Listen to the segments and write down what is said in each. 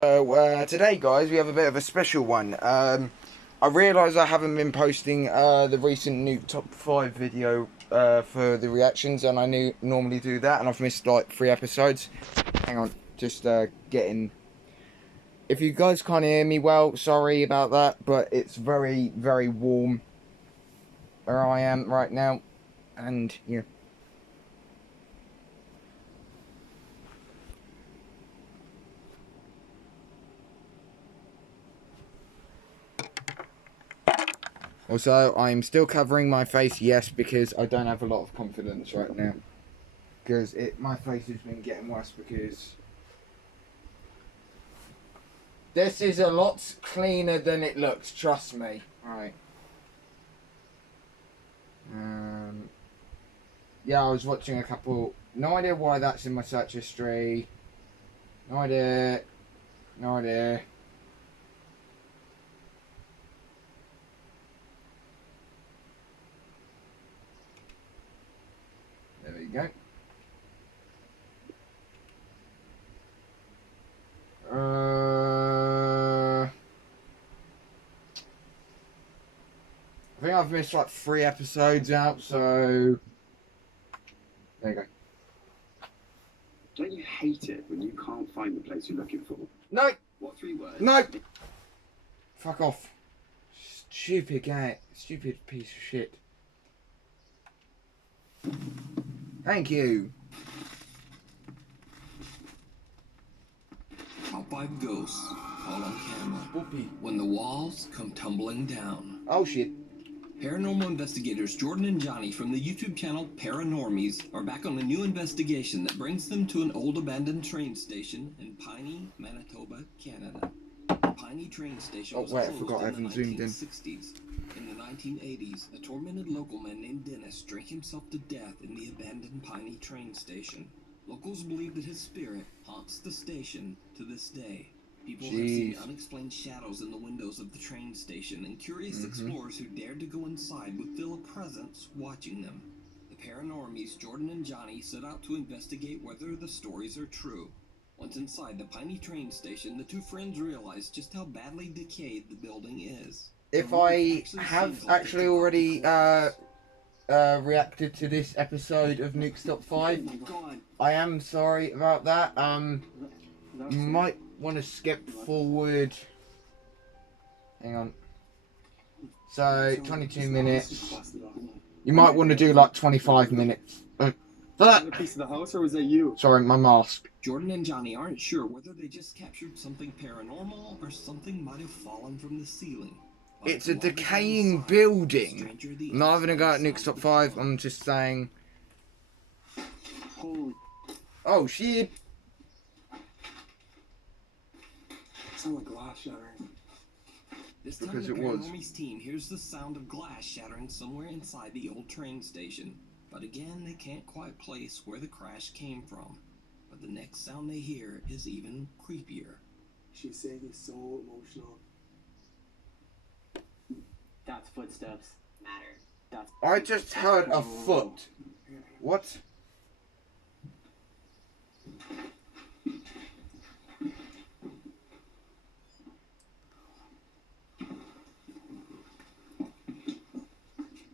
Today, guys, we have a bit of a special one. I realise I haven't been posting the recent Nuke Top 5 video for the reactions, and I normally do that, and I've missed like 3 episodes. Hang on, just getting... If you guys can't hear me well, sorry about that, but it's very, very warm where I am right now, and yeah. Also, I'm still covering my face, yes, because I don't have a lot of confidence right now. Because my face has been getting worse because... This is a lot cleaner than it looks, trust me. Right. Yeah, I was watching a couple... No idea why that's in my search history. No idea. No idea. There we go. I think I've missed like 3 episodes out, so... There you go. Don't you hate it when you can't find the place you're looking for? No! What 3 words? No! Fuck off. Stupid guy. Stupid piece of shit. Thank you. Top 5 ghosts caught on camera. Whoopee. When the walls come tumbling down. Oh shit. Paranormal investigators Jordan and Johnny from the YouTube channel Paranormies are back on a new investigation that brings them to an old abandoned train station in Piney, Manitoba, Canada. The Piney train station was closed in the 1960s. In the 1980s, a tormented local man named Dennis drank himself to death in the abandoned Piney train station. Locals believe that his spirit haunts the station to this day. People have seen unexplained shadows in the windows of the train station, and curious explorers who dared to go inside would feel a presence watching them. The Paranormies, Jordan and Johnny, set out to investigate whether the stories are true. Once inside the Piney train station, the two friends realized just how badly decayed the building is. If I have actually already reacted to this episode of Nuke's Top 5, I am sorry about that. You might want to skip forward. Hang on. So 22 minutes. You might want to do like 25 minutes. A piece of the house, or was that you? Sorry, my mask. Jordan and Johnny aren't sure whether they just captured something paranormal or something might have fallen from the ceiling. But It's a decaying building. I'm not having a go at Nuke's Top 5. I'm just saying. Holy. Oh shit. Sound like glass shattering. This time Because the it was. Paranormies team hears the sound of glass shattering somewhere inside the old train station. But again, they can't quite place where the crash came from. But the next sound they hear is even creepier. She's saying it's so emotional. That's footsteps. Matter. That's. I just heard a foot. What?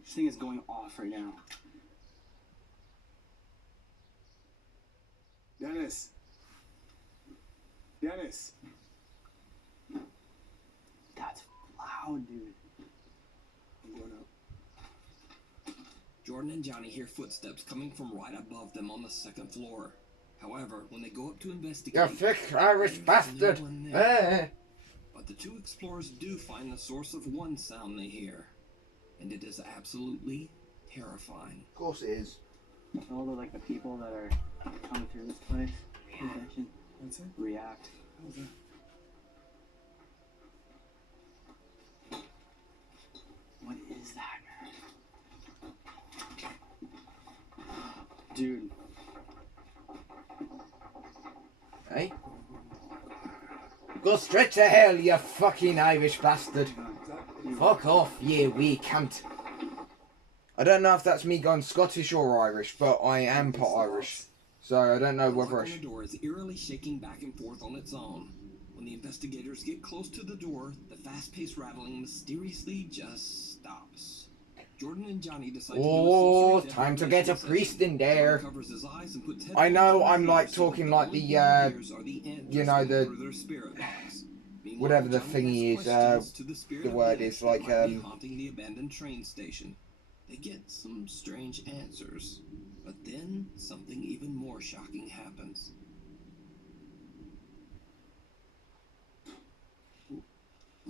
This thing is going off right now. Dennis. Dennis. That's loud, dude. I'm going up. Jordan and Johnny hear footsteps coming from right above them on the 2nd floor. However, when they go up to investigate, You thick Irish bastard! no one there. Eh. But the two explorers do find the source of one sound they hear. And it is absolutely terrifying. Of course it is. All the people that are coming through this place. Convention. What's it? React. How's that? What is that, man? Dude. Hey? Go straight to hell, you fucking Irish bastard. Fuck off, you wee cunt. I don't know if that's me going Scottish or Irish, but I am part Irish. So I don't know whether I The door is eerily shaking back and forth on its own. When the investigators get close to the door, the fast-paced rattling mysteriously just stops. Jordan and Johnny decide Oh, to do a time to get a priest in there. Covers his eyes and puts I know headphones I'm in like his ears so talking that like only the, he hears are the you know, answers the through their spirit box. Meanwhile, whatever the Johnny thingy asks is, questions to the spirit the of word Dennis is that like, might be haunting the abandoned train station. They get some strange answers, but then something even more shocking happens.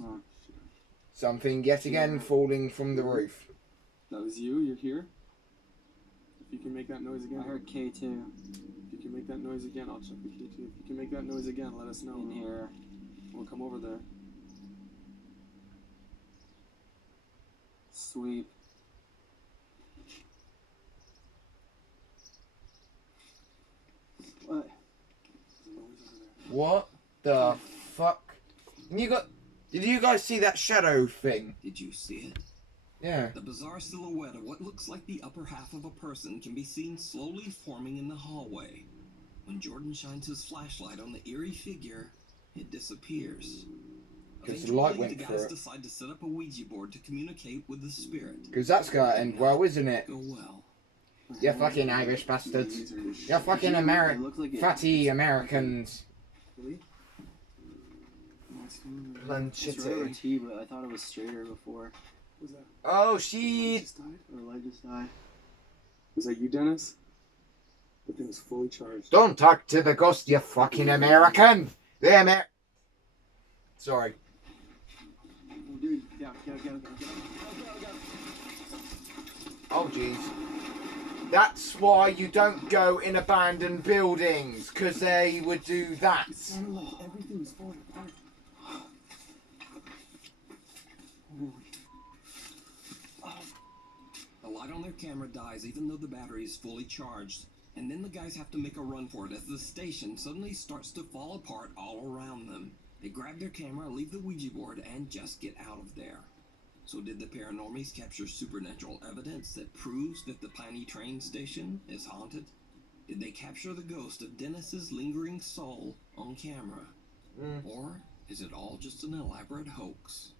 Oh, shit. something yet again falling from the roof. That was you? You're here? If you can make that noise again. I heard K2 If you can make that noise again, I'll check the K2. If you can make that noise again, let us know. in here. We'll come over there. Sweep. What? There's a noise over there. What the fuck? Did you guys see that shadow thing? Did you see it? Yeah. The bizarre silhouette of what looks like the upper half of a person can be seen slowly forming in the hallway. When Jordan shines his flashlight on the eerie figure, it disappears. 'Cause the light Eventually, went the through guys it. decide to set up a Ouija board to communicate with the spirit. Because that's gonna end well, isn't it? Go well. You fucking Irish bastards. These are your You fucking It looked like it- fatty Americans. Really? What's going on? It's regular T, but I thought it was straighter before. What was that? Oh, You shit. just died? Or the light just died. Was that you, Dennis? The thing was fully charged. Don't talk to the ghost, you fucking American. Sorry. Oh, dude, get out. Oh, jeez. That's why you don't go in abandoned buildings, because they would do that. It sounded like everything was falling apart. The light on their camera dies even though the battery is fully charged. And then the guys have to make a run for it as the station suddenly starts to fall apart all around them. They grab their camera, leave the Ouija board, and just get out of there. So did the paranormies capture supernatural evidence that proves that the Piney train station is haunted? Did they capture the ghost of Dennis's lingering soul on camera? Or is it all just an elaborate hoax?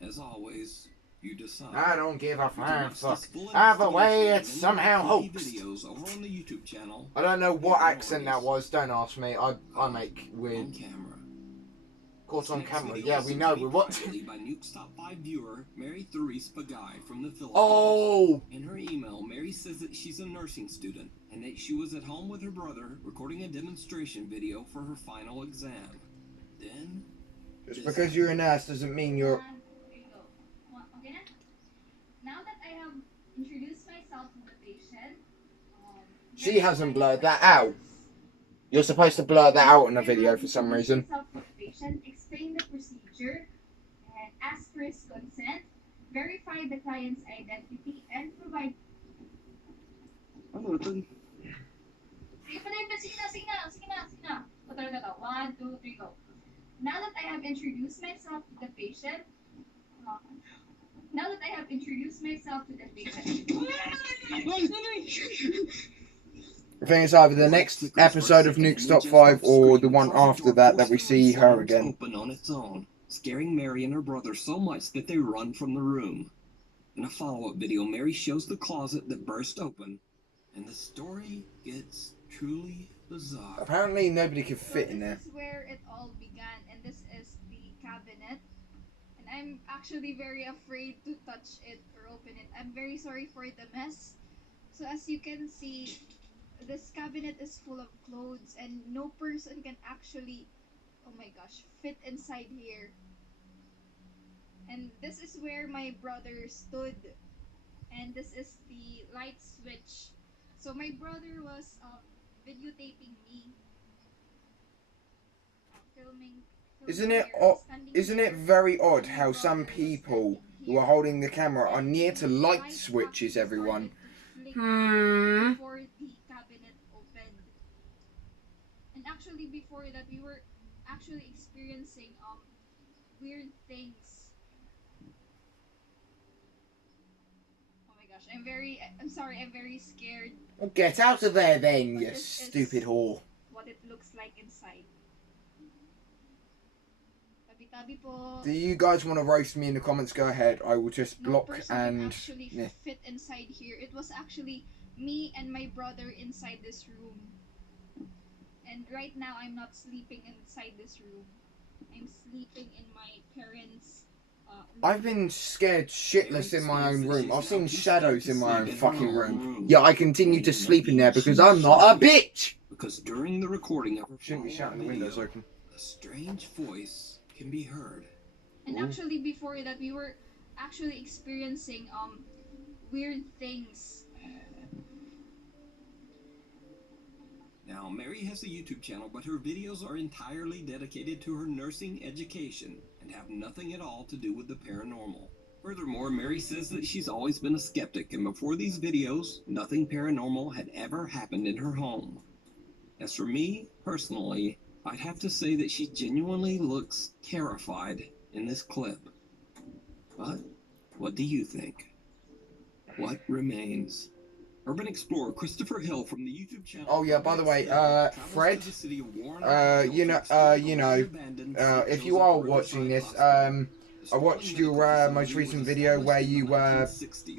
As always, you decide. I don't give a flying Watch fuck. this full Either way, investigation it's and somehow more creepy hoaxed. videos over on the YouTube channel. I don't know what accent that was, don't ask me. I make On weird. camera. Caught on Next camera. video Yeah, was we sent know. to me We're what? privately by Nuke's top 5 viewer, Mary Therese Pagay from the Philippines. Oh! In her email, Mary says that she's a nursing student and that she was at home with her brother recording a demonstration video for her final exam. Then, Just because you're a nurse doesn't mean you're. There you go. Okay na? Now that I have introduced myself to the patient, She hasn't blurred that out. You're supposed to blur that out in a video for some reason. Patient, explain the procedure, and ask for his consent, verify the client's identity, and provide. Ano, ito? Sige na. O, talaga to. 1, 2, 3, go. Now that I have introduced myself to the patient, I think it's either the next episode of Nuke's Top 5 or the one after that we see her again. Open on its own, scaring Mary and her brother so much that they run from the room. In a follow-up video, Mary shows the closet that burst open, and the story gets truly bizarre. Apparently nobody could fit in there. This is where it all began, and this is the cabinet. And I'm actually very afraid to touch it or open it. I'm very sorry for the mess. So as you can see, this cabinet is full of clothes and no person can actually, oh my gosh, fit inside here. And this is where my brother stood. And this is the light switch. So my brother was videotaping me. Filming Isn't it here, standing isn't it there. very odd And my how brother some was people standing who are here. holding the camera are And near to the light light switches, actually everyone? started to flicker before the cabinet opened. And actually before that we were actually experiencing weird things. Oh my gosh, I'm sorry, I'm very scared Well, get out of there then, But you this is- stupid whore. what it looks like inside. Tabi-tabi po. Do you guys want to roast me in the comments? Go ahead. I will just No block person and... actually yeah. fit inside here. It was actually me and my brother inside this room. And right now, I'm not sleeping inside this room. I'm sleeping in my parents' room. I've been scared shitless in my own room. I've seen shadows in my own fucking room. Yet I continue to sleep in there because I'm not a bitch! Because during the recording of her Shouldn't be shouting the windows open. a strange voice can be heard. And actually, before that, we were actually experiencing weird things. Now, Mary has a YouTube channel, but her videos are entirely dedicated to her nursing education and have nothing at all to do with the paranormal. Furthermore, Mary says that she's always been a skeptic, and before these videos, nothing paranormal had ever happened in her home. As for me, personally, I'd have to say that she genuinely looks terrified in this clip. But what do you think? What remains? Urban explorer Christopher Hill from the YouTube channel. Oh yeah, by the way, Fred, if you are watching this, I watched your most recent video where you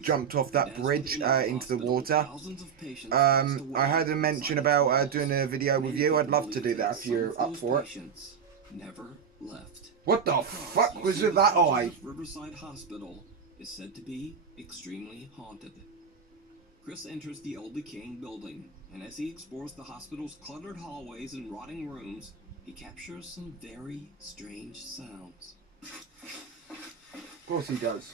jumped off that bridge into the water. I heard a mention about doing a video with you. I'd love to do that if you're up for it. Never left. What the fuck was with that eye? Riverside Hospital is said to be extremely haunted. Chris enters the old decaying building, and as he explores the hospital's cluttered hallways and rotting rooms, he captures some very strange sounds. Of course he does.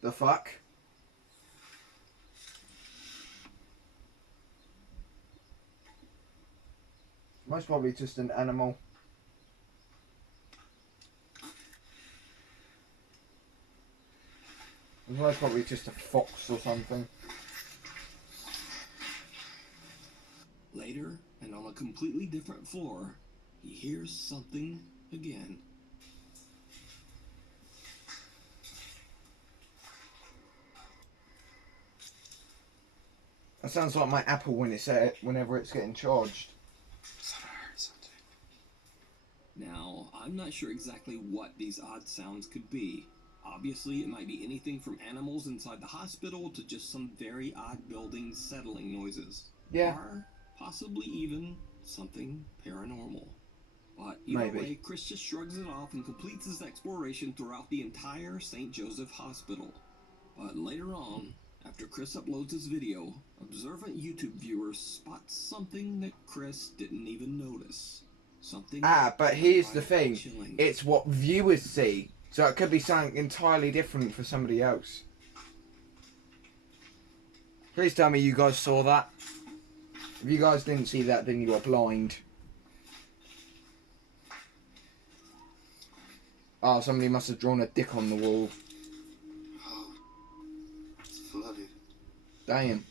The fuck? Most probably just an animal. Most probably just a fox or something. Later, and on a completely different floor, he hears something again. That sounds like my Apple when it's whenever it's getting charged. Now, I'm not sure exactly what these odd sounds could be. Obviously, it might be anything from animals inside the hospital to just some very odd building settling noises. Yeah. Or possibly even something paranormal. But either way, Chris just shrugs it off and completes his exploration throughout the entire St. Joseph Hospital. But later on, after Chris uploads his video, observant YouTube viewers spot something that Chris didn't even notice. Something. But here's the thing. It's what viewers see. So it could be something entirely different for somebody else. Please tell me you guys saw that. If you guys didn't see that, then you are blind. Oh, somebody must have drawn a dick on the wall. Oh, it's flooded. Damn.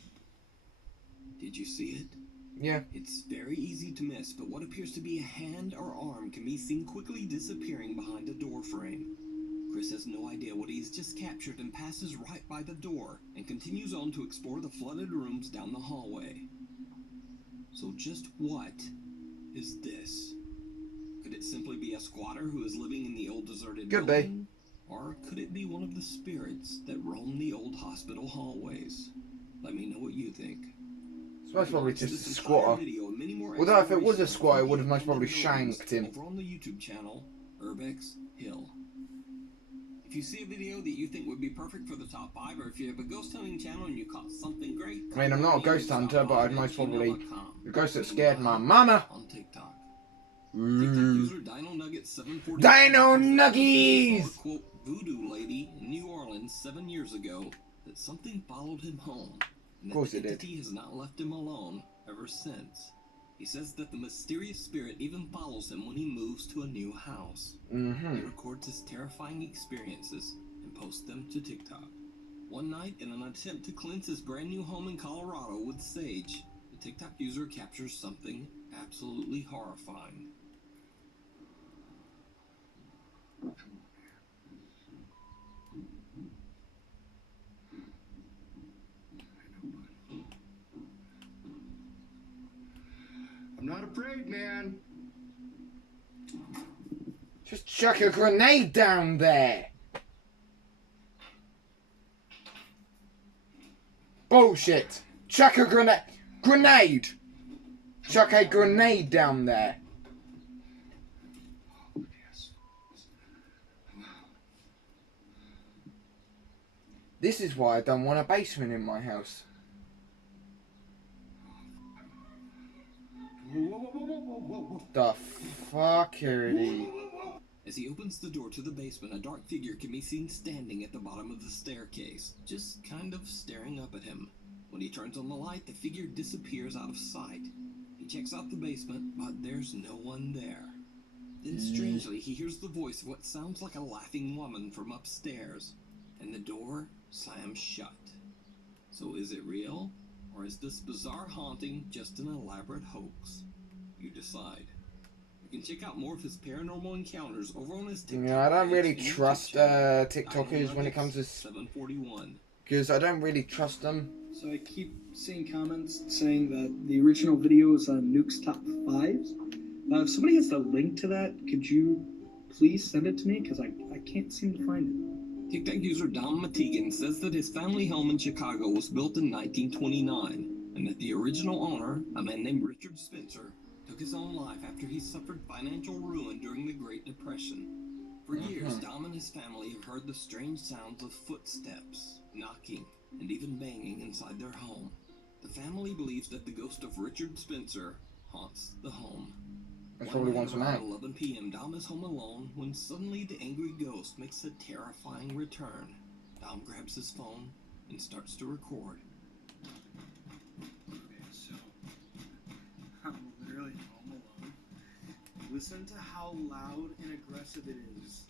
Did you see it? Yeah. It's very easy to miss, but what appears to be a hand or arm can be seen quickly disappearing behind a door frame. Chris has no idea what he's just captured and passes right by the door and continues on to explore the flooded rooms down the hallway. So just what is this? Could it simply be a squatter who is living in the old deserted building? Or could it be one of the spirits that roam the old hospital hallways? Let me know what you think. It's most probably just a squatter. Although if it was a squatter, it would have most probably shanked him. Over on the YouTube channel, Urbex Hill. If you see a video that you think would be perfect for the top 5, or if you have a ghost hunting channel and you caught something great, I mean, I'm not a ghost hunter, but I'd most probably... The ghost that scared my mama! On TikTok. TikTok user Dino Nuggets 740 Dino Nuggies! Quote, voodoo lady in New Orleans 7 years ago that something followed him home. And Of course that it the did. entity has not left him alone ever since. He says that the mysterious spirit even follows him when he moves to a new house. He records his terrifying experiences and posts them to TikTok. One night, in an attempt to cleanse his brand new home in Colorado with sage, the the TikTok user captures something absolutely horrifying. I'm not afraid, man. Just chuck a grenade down there. Bullshit. Chuck a grenade. Grenade. Chuck a grenade down there. This is why I don't want a basement in my house. The fuckery. As he opens the door to the basement, a dark figure can be seen standing at the bottom of the staircase, just kind of staring up at him. When he turns on the light, the figure disappears out of sight. He checks out the basement, but there's no one there. Then strangely, he hears the voice of what sounds like a laughing woman from upstairs, and the door slams shut. So is it real, or is this bizarre haunting just an elaborate hoax? You decide. You can check out more of his paranormal encounters over on his TikTok. Yeah, I don't really page and trust YouTube channel. TikTokers when it comes to 741. because I don't really trust them. So I keep seeing comments saying that the original video is on Nuke's top 5s. If somebody has the link to that, could you please send it to me? Because I can't seem to find it. TikTok user Dom Matigan says that his family home in Chicago was built in 1929, and that the original owner, a man named Richard Spencer, took his own life after he suffered financial ruin during the Great Depression. For years, Dom and his family have heard the strange sounds of footsteps, knocking, and even banging inside their home. The family believes that the ghost of Richard Spencer haunts the home. That's probably once a night. Around 11 p.m., Dom is home alone when suddenly the angry ghost makes a terrifying return. Dom grabs his phone and starts to record. Okay, so I'm literally home alone. Listen to how loud and aggressive it is.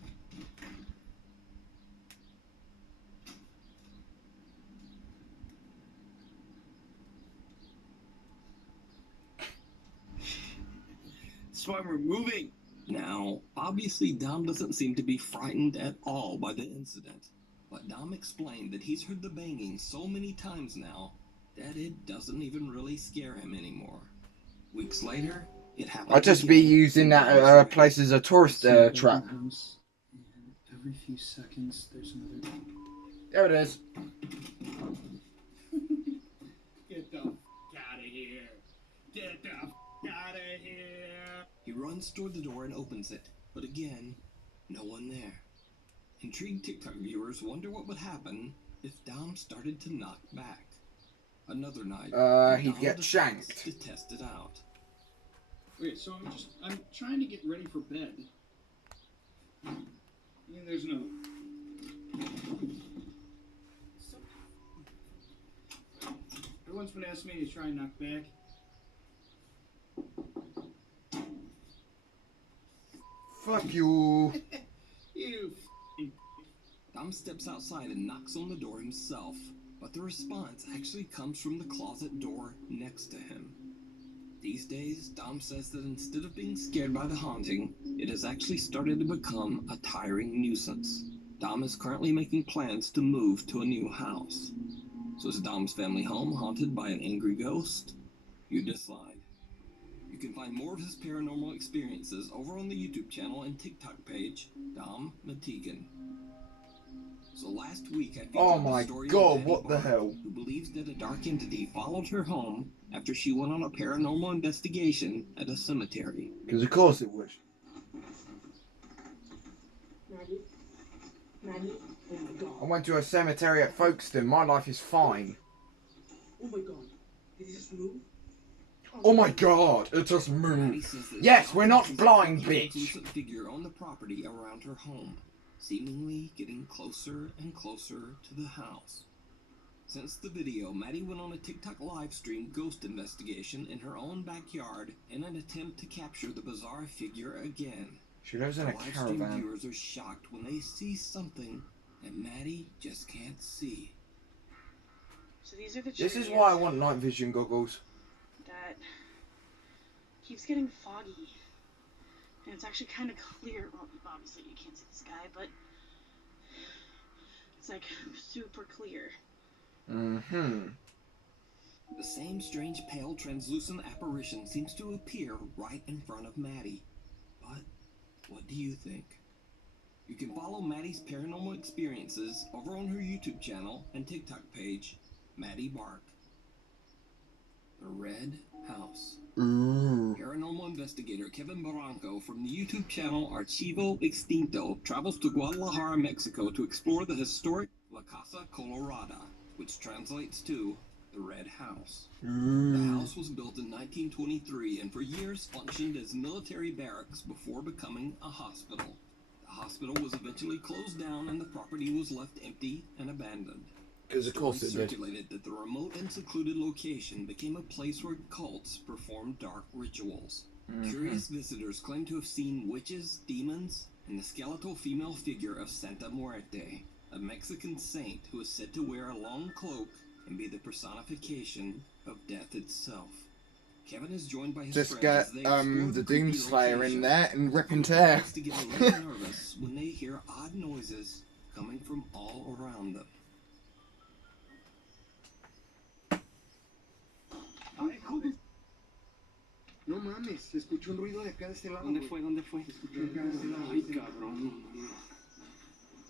That's why we're moving. Now, obviously Dom doesn't seem to be frightened at all by the incident, but Dom explained that he's heard the banging so many times now that it doesn't even really scare him anymore. Weeks later, it happened. I'd just be using that place as a tourist trap. House, and every few seconds there's another. There it is. Get the f*** out of here! Get the f*** out of here! He runs toward the door and opens it, but again, no one there. Intrigued TikTok viewers wonder what would happen if Dom started to knock back. Another night, he'd Dom get decides shanked. to test it out. Okay, so I'm trying to get ready for bed. And there's no. Everyone's been asking me to try and knock back. Fuck you. You Dom steps outside and knocks on the door himself, but the response actually comes from the closet door next to him. These days, Dom says that instead of being scared by the haunting, it has actually started to become a tiring nuisance. Dom is currently making plans to move to a new house. So is Dom's family home haunted by an angry ghost? You decide. You can find more of his paranormal experiences over on the YouTube channel and TikTok page, Dom Matigan. So last week I featured Oh my the story of god, Betty what the Barr, hell? who believes that a dark entity followed her home after she went on a paranormal investigation at a cemetery. Because of course it would. Maddie? Maddie? Oh my god. I went to a cemetery at Folkestone. My life is fine. Oh my god. Did it just move? Oh my god, it just Maddie moved. says that Yes, she we're not often blind, sees a bitch. translucent figure on the property around her home, seemingly getting closer and closer to the house. Since the video, Maddie went on a TikTok live stream ghost investigation in her own backyard in an attempt to capture the bizarre figure again. She lives in The a live stream caravan. viewers are shocked when they see something that Maddie just can't see. So these are the This is trees why I want night vision goggles. but it keeps getting foggy. And it's actually kind of clear. Well, obviously you can't see the sky, but it's like super clear. The same strange pale translucent apparition seems to appear right in front of Maddie. But what do you think? You can follow Maddie's paranormal experiences over on her YouTube channel and TikTok page, Maddie Bark. The Red House. Paranormal investigator Kevin Barranco from the YouTube channel Archivo Extinto travels to Guadalajara, Mexico to explore the historic La Casa Colorada, which translates to the Red House. The house was built in 1923 and for years functioned as military barracks before becoming a hospital. The hospital was eventually closed down and the property was left empty and abandoned. Because of course it did. Circulated that the remote and secluded location became a place where cults performed dark rituals. Curious visitors claim to have seen witches, demons, and the skeletal female figure of Santa Muerte, a Mexican saint who is said to wear a long cloak and be the personification of death itself. Kevin is joined by his Just friends get as they explore the creepy Doomslayer in location. there and rip and tear. To get a little nervous when they hear odd noises coming from all around them. No mames, se escuchó un ruido de acá de este lado. ¿Dónde fue? ¿Dónde fue? Se escuchó acá de este lado. Ay, cabrón.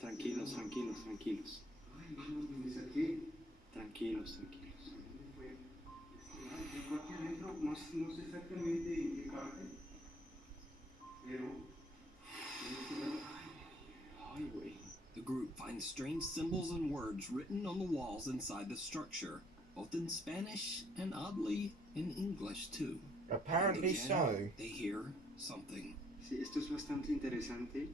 Tranquilos, tranquilos, tranquilos. ¿Es aquí? Tranquilos, tranquilos. Fue aquí adentro, no sé exactamente en qué parte, pero... Ay, güey. The group finds strange symbols and words written on the walls inside the structure, both in Spanish and oddly in English too. Apparently Again, so. They hear something. Sí, esto es bastante interesante.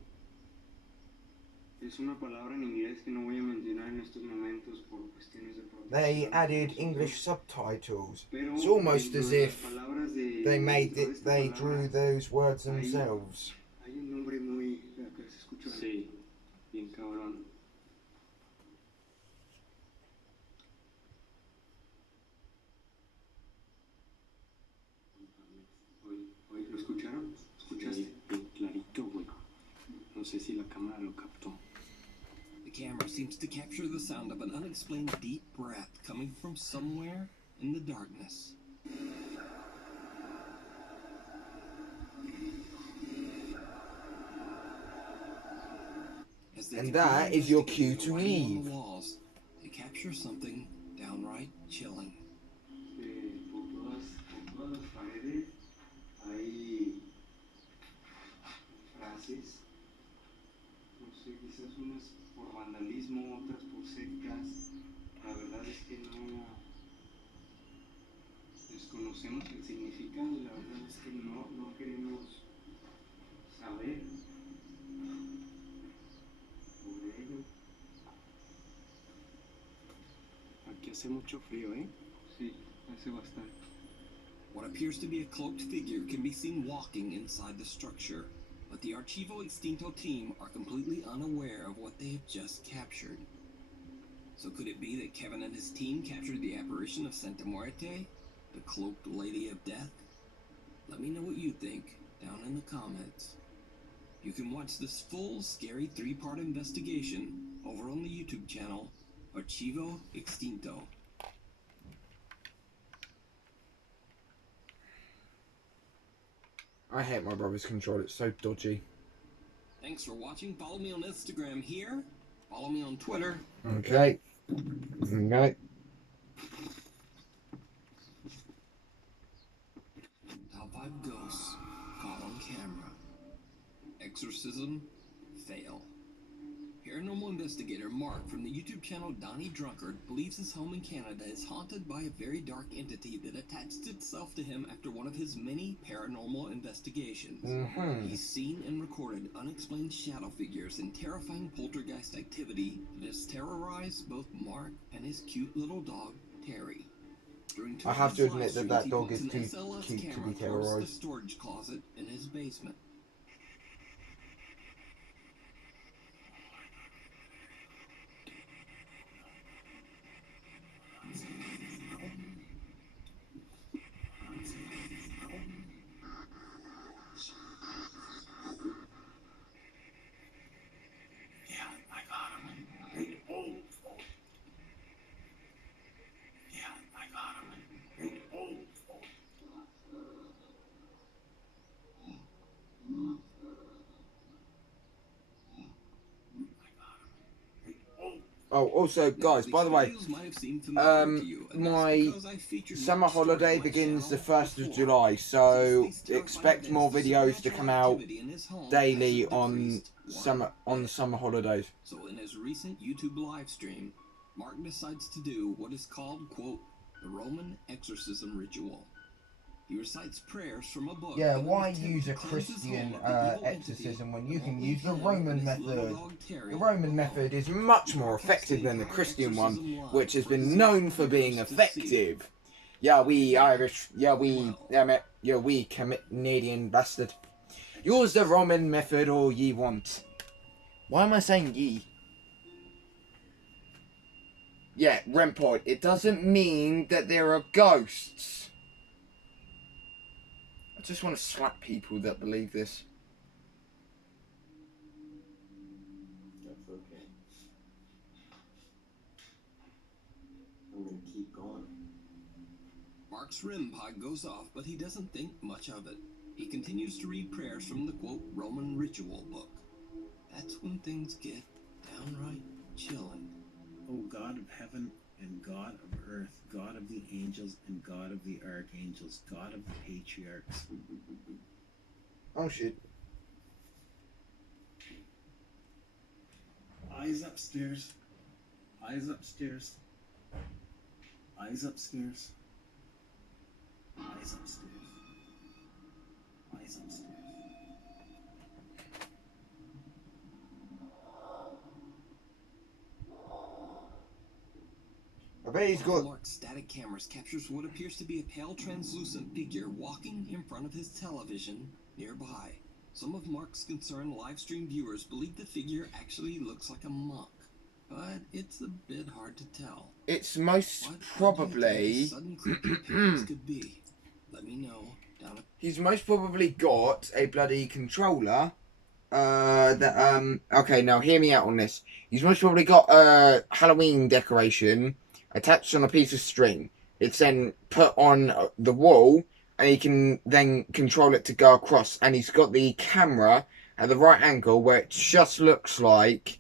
Es una palabra en inglés que no voy a mencionar en estos momentos por cuestiones de protección. They added English subtitles. Pero, It's almost as if palabras de, they made de it, they drew those words themselves. Hay un nombre muy... que se escucha. Sí, bien cabrón. ¿Lo escucharon? ¿Escuchaste? Sí, bien clarito, güey. No sé si la cámara lo captó. The camera seems to capture the sound of an unexplained deep breath coming from somewhere in the darkness. As they And continue that is your cue investigating to the writing on leave. the walls, they capture something downright chilling. Por todas las paredes hay frases, no sé, quizás unas por vandalismo, otras por sectas. La verdad es que no desconocemos el significado y la verdad es que no queremos saber por ello. Aquí hace mucho frío, ¿eh? Sí, hace bastante. What appears to be a cloaked figure can be seen walking inside the structure, but the Archivo Extinto team are completely unaware of what they have just captured. So could it be that Kevin and his team captured the apparition of Santa Muerte, the cloaked Lady of Death? Let me know what you think down in the comments. You can watch this full, scary 3-part investigation over on the YouTube channel Archivo Extinto. I hate my brother's control, it's so dodgy. Thanks for watching. Follow me on Instagram here. Follow me on Twitter. Okay. Okay. Top 5 ghosts caught on camera. Exorcism fail. Paranormal investigator Mark from the YouTube channel Donnie Drunkard believes his home in Canada is haunted by a very dark entity that attached itself to him after one of his many paranormal investigations. He's seen and recorded unexplained shadow figures and terrifying poltergeist activity that has terrorized both Mark and his cute little dog, Terry. During I have to his admit that live that streams, dog he is puts too an SLS cute to camera be towards terrorized. the storage closet in his basement. Oh, also, guys, by the way, my summer holiday begins the 1st of July, so expect more videos to come out daily on the summer holidays. So in his recent YouTube live stream, Mark decides to do what is called, quote, the Roman exorcism ritual. He recites prayers from a book. Yeah, why use a Christian exorcism when you can use the Roman method? The Roman method is much more effective than the Christian one, which has been known for being effective. Yeah, we Irish, yeah, we Canadian bastard. Use the Roman method or ye won't. Why am I saying ye? Yeah, Remport, it doesn't mean that there are ghosts. I just want to slap people that believe this. That's okay. I'm gonna keep going. Mark's REM pod goes off, but he doesn't think much of it. He continues to read prayers from the, quote, Roman ritual book. That's when things get downright chilling. O God of heaven and God of earth, God of the angels and God of the archangels, God of the patriarchs. Oh shit. Eyes upstairs. Eyes upstairs. Eyes upstairs. Eyes upstairs. Eyes upstairs. I bet he's got... Mark's static cameras captures what appears to be a pale translucent figure walking in front of his television nearby. Some of Mark's concerned live stream viewers believe the figure actually looks like a monk, but it's a bit hard to tell. It's most probably... Sudden creepy appearance could be. Let me know down. He's most probably got a bloody controller. Okay, now hear me out on this. He's most probably got a Halloween decoration attached on a piece of string. It's then put on the wall, and he can then control it to go across. And he's got the camera at the right angle where it just looks like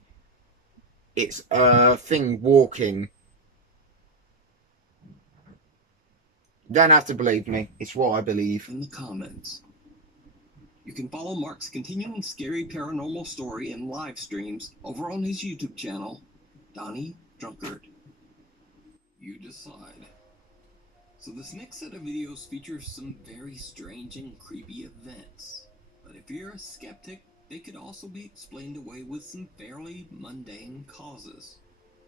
it's a thing walking. You don't have to believe me. It's what I believe. In the comments. You can follow Mark's continuing scary paranormal story and live streams over on his YouTube channel, Donnie Drunkard. You decide. So this next set of videos features some very strange and creepy events. But if you're a skeptic, they could also be explained away with some fairly mundane causes.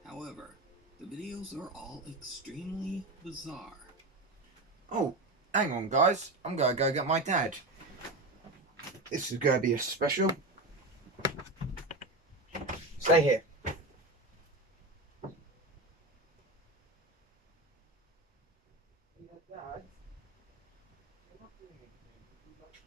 However, the videos are all extremely bizarre. Oh, hang on guys. I'm going to go get my dad. This is going to be a special. Stay here. Dad, you're not doing anything. Would you like to...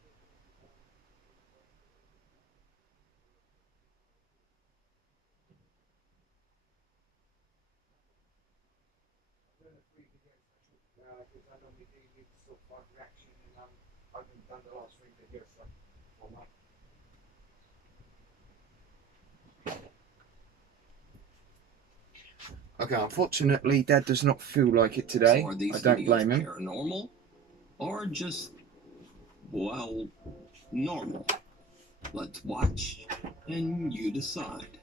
I'm doing a free video special because I normally do the sort of like reaction, and I haven't done the last 3 videos for a while. Okay, unfortunately, Dad does not feel like it today. So are these I don't blame him. Paranormal, or just, well, normal? Let's watch, and you decide.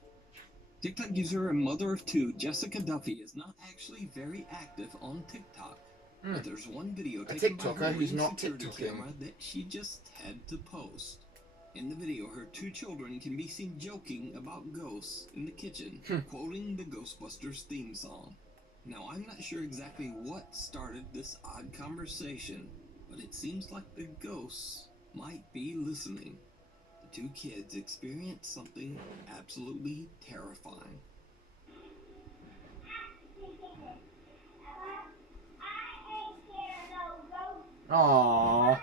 TikTok user and mother of 2, Jessica Duffy, is not actually very active on TikTok. But there's one video taken by her who's not security TikToking. camera that she just had to post. In the video, her 2 children can be seen joking about ghosts in the kitchen, quoting the Ghostbusters theme song. Now, I'm not sure exactly what started this odd conversation, but it seems like the ghosts might be listening. The 2 kids experienced something absolutely terrifying. Aww.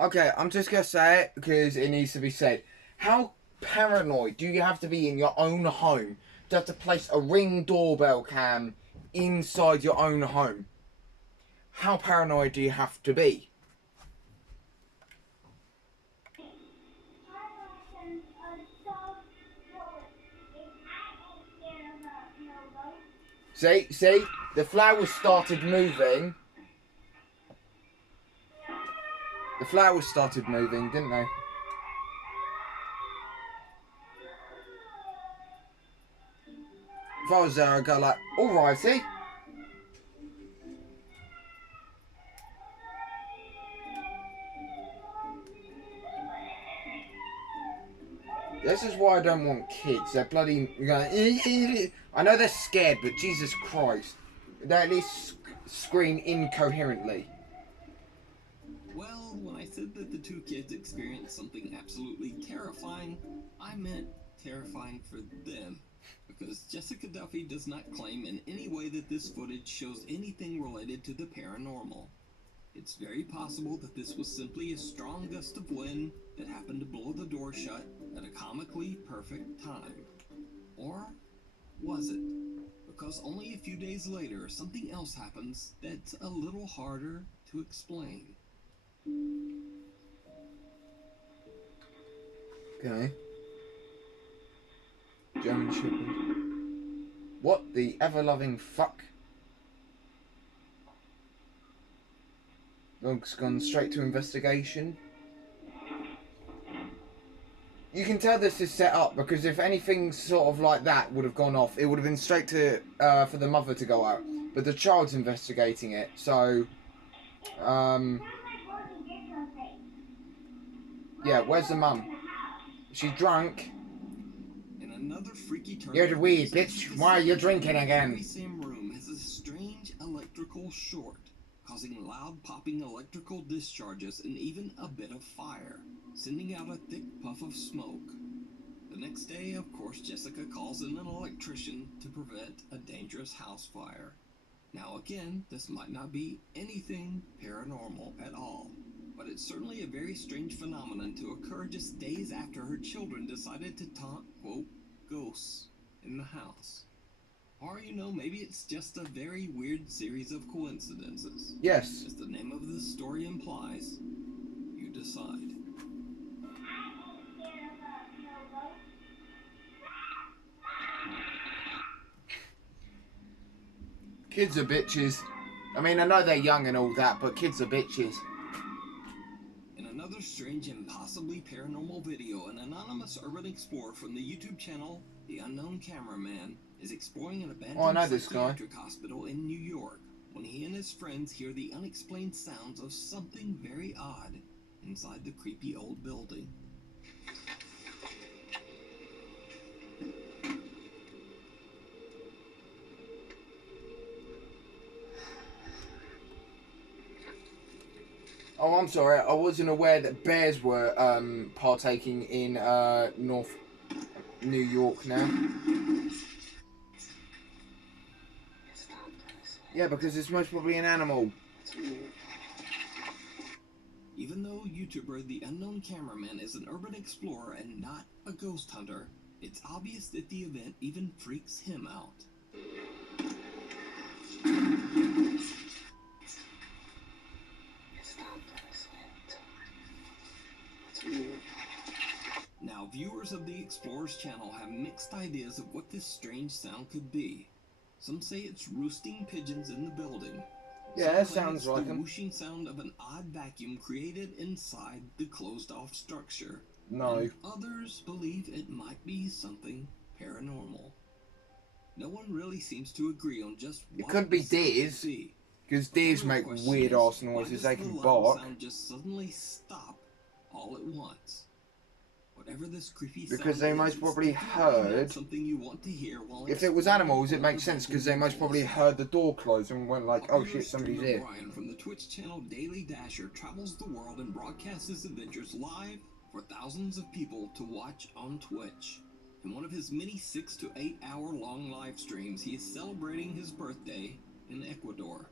Okay, I'm just gonna say it because it needs to be said. How paranoid do you have to be in your own home to have to place a Ring doorbell cam inside your own home? How paranoid do you have to be? See? The flowers started moving. The flowers started moving, didn't they? If I was there, I'd go like, alrighty. This is why I don't want kids. They're bloody going, I know they're scared, but Jesus Christ. They at least scream incoherently. Well, when I said that the two kids experienced something absolutely terrifying, I meant terrifying for them. Because Jessica Duffy does not claim in any way that this footage shows anything related to the paranormal. It's very possible that this was simply a strong gust of wind that happened to blow the door shut at a comically perfect time. Or was it? Because only a few days later, something else happens that's a little harder to explain. Okay. German Shepherd. What the ever-loving fuck? Dog's gone straight to investigation. You can tell this is set up because if anything sort of like that would have gone off, it would have been straight to for the mother to go out. But the child's investigating it, so yeah. Where's the mum? Is she drunk? In another freaky turn, You're the weed, bitch. Why are you drinking again? The same room has a strange electrical short, causing loud popping electrical discharges and even a bit of fire, sending out a thick puff of smoke. The next day, of course, Jessica calls in an electrician to prevent a dangerous house fire. Now again, this might not be anything paranormal at all, but it's certainly a very strange phenomenon to occur just days after her children decided to taunt, quote, ghosts in the house. Or, you know, maybe it's just a very weird series of coincidences. Yes. As the name of the story implies, you decide. Kids are bitches. I mean, I know they're young and all that, but kids are bitches. In another strange and possibly paranormal video, an anonymous urban explorer from the YouTube channel The Unknown Cameraman is exploring an abandoned psychiatric hospital in New York when he and his friends hear the unexplained sounds of something very odd inside the creepy old building. Oh, I'm sorry. I wasn't aware that bears were partaking in North New York now. Yeah, because it's most probably an animal. Even though YouTuber The Unknown Cameraman is an urban explorer and not a ghost hunter, it's obvious that the event even freaks him out. Now, viewers of the Explorer's channel have mixed ideas of what this strange sound could be. Some say it's roosting pigeons in the building. Yeah, that sounds like the them. whooshing sound of an odd vacuum created inside the closed-off structure. No. And others believe it might be something paranormal. No one really seems to agree on just what it could be deers, because deers make weird ass noises. They can bark. Sound just suddenly stop all at once. Whatever this creepy because they most probably heard. Something you want to hear while if it was animals, it makes sense because they most probably heard the door close and went like, "Oh shit, somebody's here." Brian from the Twitch channel Daily Dasher travels the world and broadcasts his adventures live for thousands of people to watch on Twitch. In one of his many 6 to 8 hour long live streams, he is celebrating his birthday in Ecuador.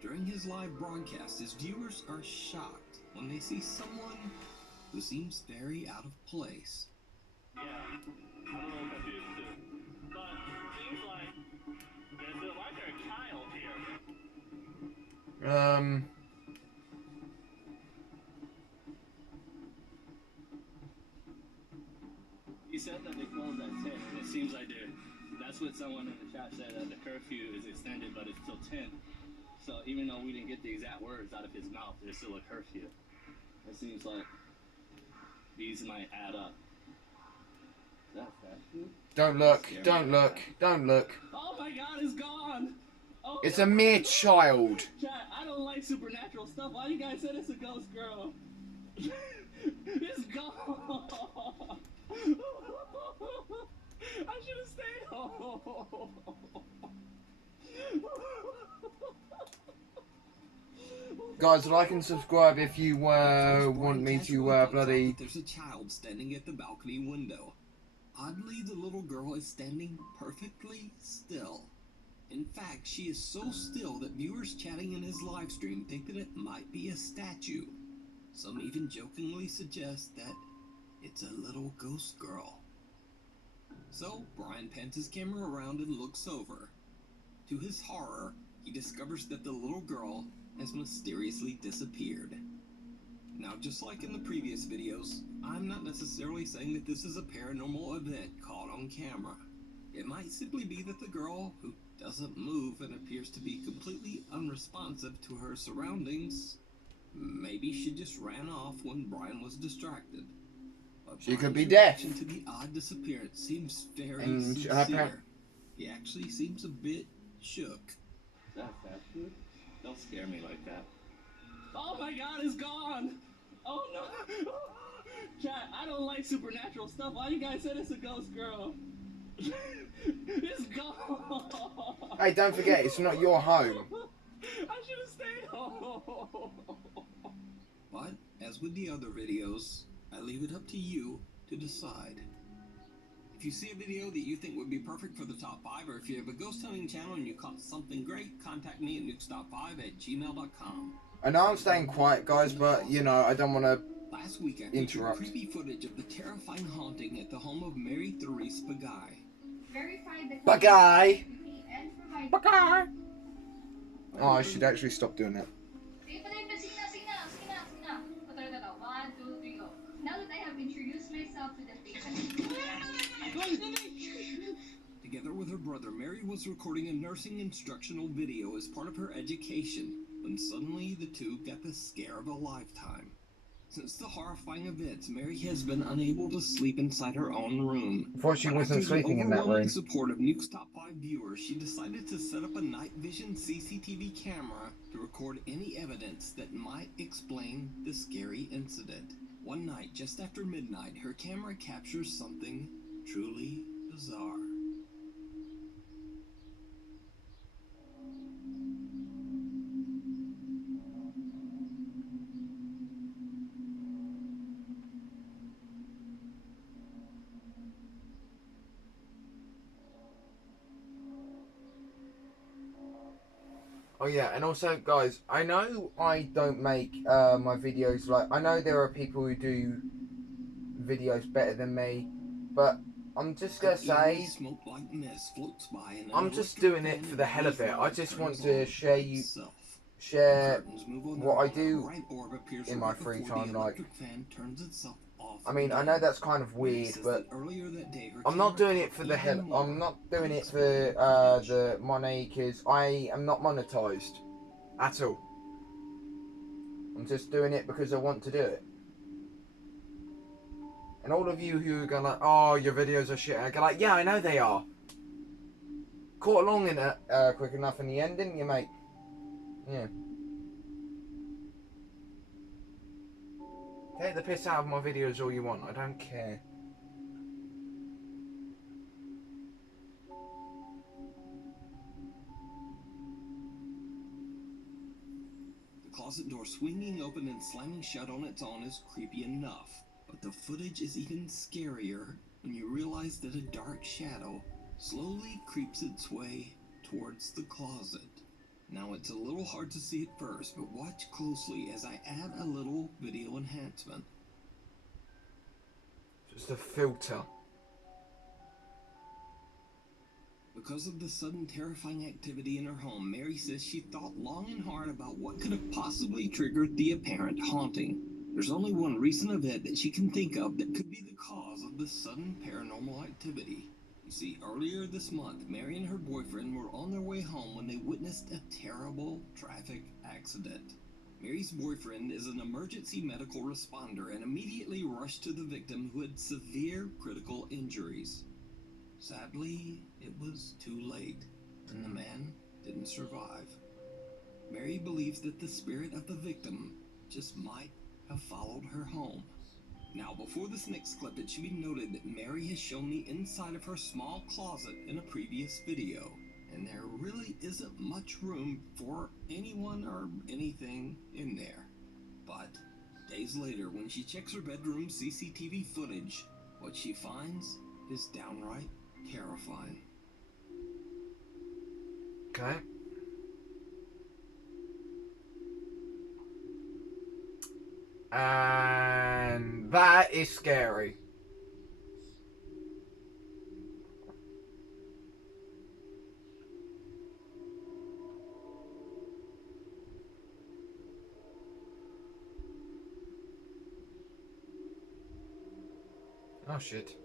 During his live broadcast, his viewers are shocked when they see someone who seems very out of place. Yeah, I'm a little confused too. But it seems like why is there a child here? He said that they closed at 10, and it seems like that's what someone in the chat said, that the curfew is extended, but it's till 10. So even though we didn't get the exact words out of his mouth, there's still a curfew. It seems like these might add up. Is that fast food? Don't look, don't look, don't look. Oh my god, it's gone! Oh, It's a mere child. Chat, I don't like supernatural stuff. Why you guys said it's a ghost girl? It's gone! I should have stayed home. Guys, like and subscribe if you want me to bloody... There's a child standing at the balcony window. Oddly, the little girl is standing perfectly still. In fact, she is so still that viewers chatting in his live stream think that it might be a statue. Some even jokingly suggest that it's a little ghost girl. So, Brian pans his camera around and looks over. To his horror, he discovers that the little girl has mysteriously disappeared. Now, just like in the previous videos, I'm not necessarily saying that this is a paranormal event caught on camera. It might simply be that the girl, who doesn't move and appears to be completely unresponsive to her surroundings, maybe she just ran off when Brian was distracted. But She could Brian's be deaf. reaction to the odd disappearance seems very And her sincere. He actually seems a bit shook. Is that fast food? Don't scare me like that. Oh my god, it's gone! Oh no! Chat, I don't like supernatural stuff. Why you guys said it's a ghost girl? It's gone! Hey, don't forget, it's not your home. I should have stayed home. But, as with the other videos, I leave it up to you to decide. If you see a video that you think would be perfect for the top 5, or if you have a ghost hunting channel and you caught something great, contact me at nukestop5@gmail.com. I know I'm staying quiet, guys, but, you know, I don't want to Last week I featured interrupt. creepy footage of the terrifying haunting at the home of Mary Therese Bagay. Verify the Bagay! and provide Bagay! Oh, I should actually stop doing that. Sige na. Ito. 1, 2, 3, go. Now that I have introduced myself to the patient. Together with her brother, Mary was recording a nursing instructional video as part of her education, when suddenly the two got the scare of a lifetime. Since the horrifying events, Mary has been unable to sleep inside her own room. Unfortunately, But wasn't after the sleeping in that overwhelming room. support of Nuke's Top 5 viewers, she decided to set up a night vision CCTV camera to record any evidence that might explain the scary incident. One night, just after midnight, her camera captures something truly bizarre. Oh yeah, and also, guys, I know I don't make my videos like... I know there are people who do videos better than me, but I'm just gonna say... Smoke-like mist floats by and I'm just doing it for the hell of it. I just want to share what I do in my free time, like... I mean, I know that's kind of weird, but I'm not doing it for the hell. I'm not doing it for the money, because I am not monetized at all. I'm just doing it because I want to do it. And all of you who go like, "Oh, your videos are shit," I go like, "Yeah, I know they are." Caught along in it quick enough in the end, didn't you, mate? Yeah. Take the piss out of my videos all you want, I don't care. The closet door swinging open and slamming shut on its own is creepy enough, but the footage is even scarier when you realize that a dark shadow slowly creeps its way towards the closet. Now, it's a little hard to see at first, but watch closely as I add a little video enhancement. Just a filter. Because of the sudden terrifying activity in her home, Mary says she thought long and hard about what could have possibly triggered the apparent haunting. There's only one recent event that she can think of that could be the cause of the sudden paranormal activity. You see, earlier this month, Mary and her boyfriend were on their way home when they witnessed a terrible traffic accident. Mary's boyfriend is an emergency medical responder and immediately rushed to the victim, who had severe critical injuries. Sadly, it was too late, and the man didn't survive. Mary believes that the spirit of the victim just might have followed her home. Now, before this next clip, it should be noted that Mary has shown the inside of her small closet in a previous video, and there really isn't much room for anyone or anything in there. But days later, when she checks her bedroom CCTV footage, what she finds is downright terrifying. Okay. And that is scary. Oh shit.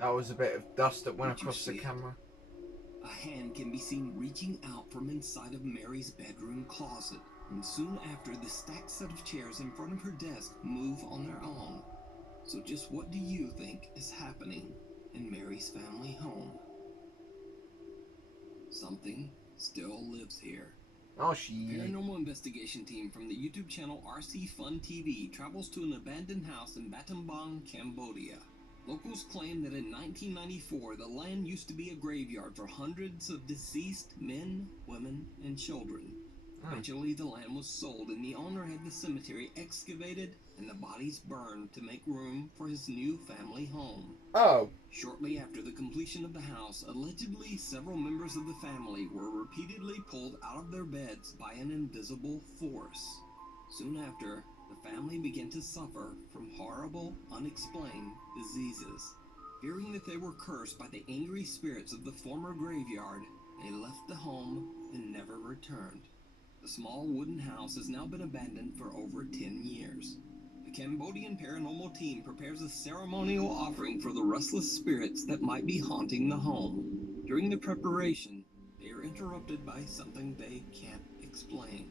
That was a bit of dust that went across the camera. A hand can be seen reaching out from inside of Mary's bedroom closet, and soon after, the stacked set of chairs in front of her desk move on their own. So just what do you think is happening in Mary's family home? Something still lives here. Oh shit. Paranormal investigation team from the YouTube channel RC Fun TV travels to an abandoned house in Battambang, Cambodia. Locals claim that in 1994, the land used to be a graveyard for hundreds of deceased men, women, and children. Eventually, the land was sold, and the owner had the cemetery excavated and the bodies burned to make room for his new family home. Oh. Shortly after the completion of the house, allegedly several members of the family were repeatedly pulled out of their beds by an invisible force. Soon after, the family began to suffer from horrible, unexplained diseases. Fearing that they were cursed by the angry spirits of the former graveyard, they left the home and never returned. The small wooden house has now been abandoned for over 10 years. The Cambodian paranormal team prepares a ceremonial offering for the restless spirits that might be haunting the home. During the preparation, they are interrupted by something they can't explain.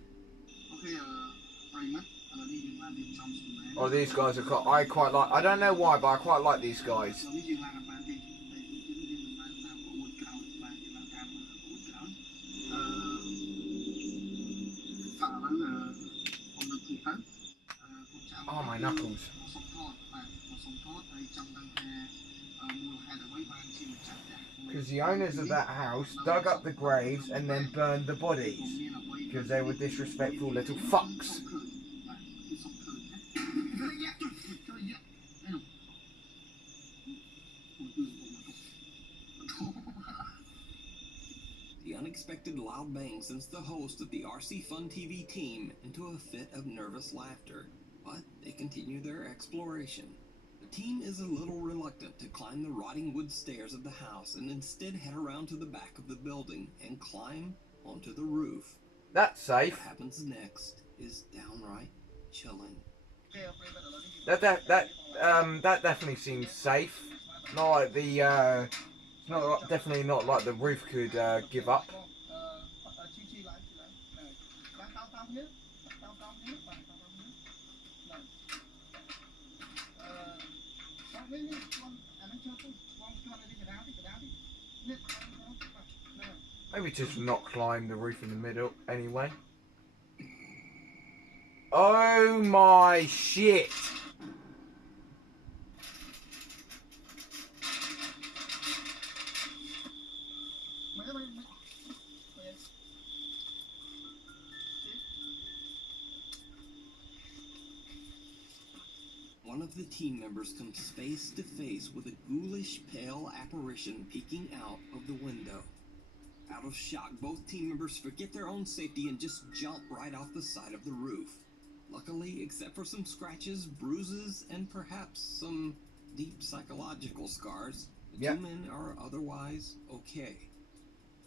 Oh, these guys are I quite like. I don't know why, but I quite like these guys. Oh, my knuckles. Because the owners of that house dug up the graves and then burned the bodies. Because they were disrespectful little fucks. The unexpected loud bang sends the host of the RC Fun TV team into a fit of nervous laughter, but they continue their exploration. The team is a little reluctant to climb the rotting wood stairs of the house and instead head around to the back of the building and climb onto the roof. That's safe. What happens next is downright chilling. That definitely seems safe. Not like the definitely not like the roof could give up. Maybe just not climb the roof in the middle anyway. Oh my shit! One of the team members comes face to face with a ghoulish pale apparition peeking out of the window. Out of shock, both team members forget their own safety and just jump right off the side of the roof. Luckily, except for some scratches, bruises, and perhaps some deep psychological scars, The two men are otherwise okay.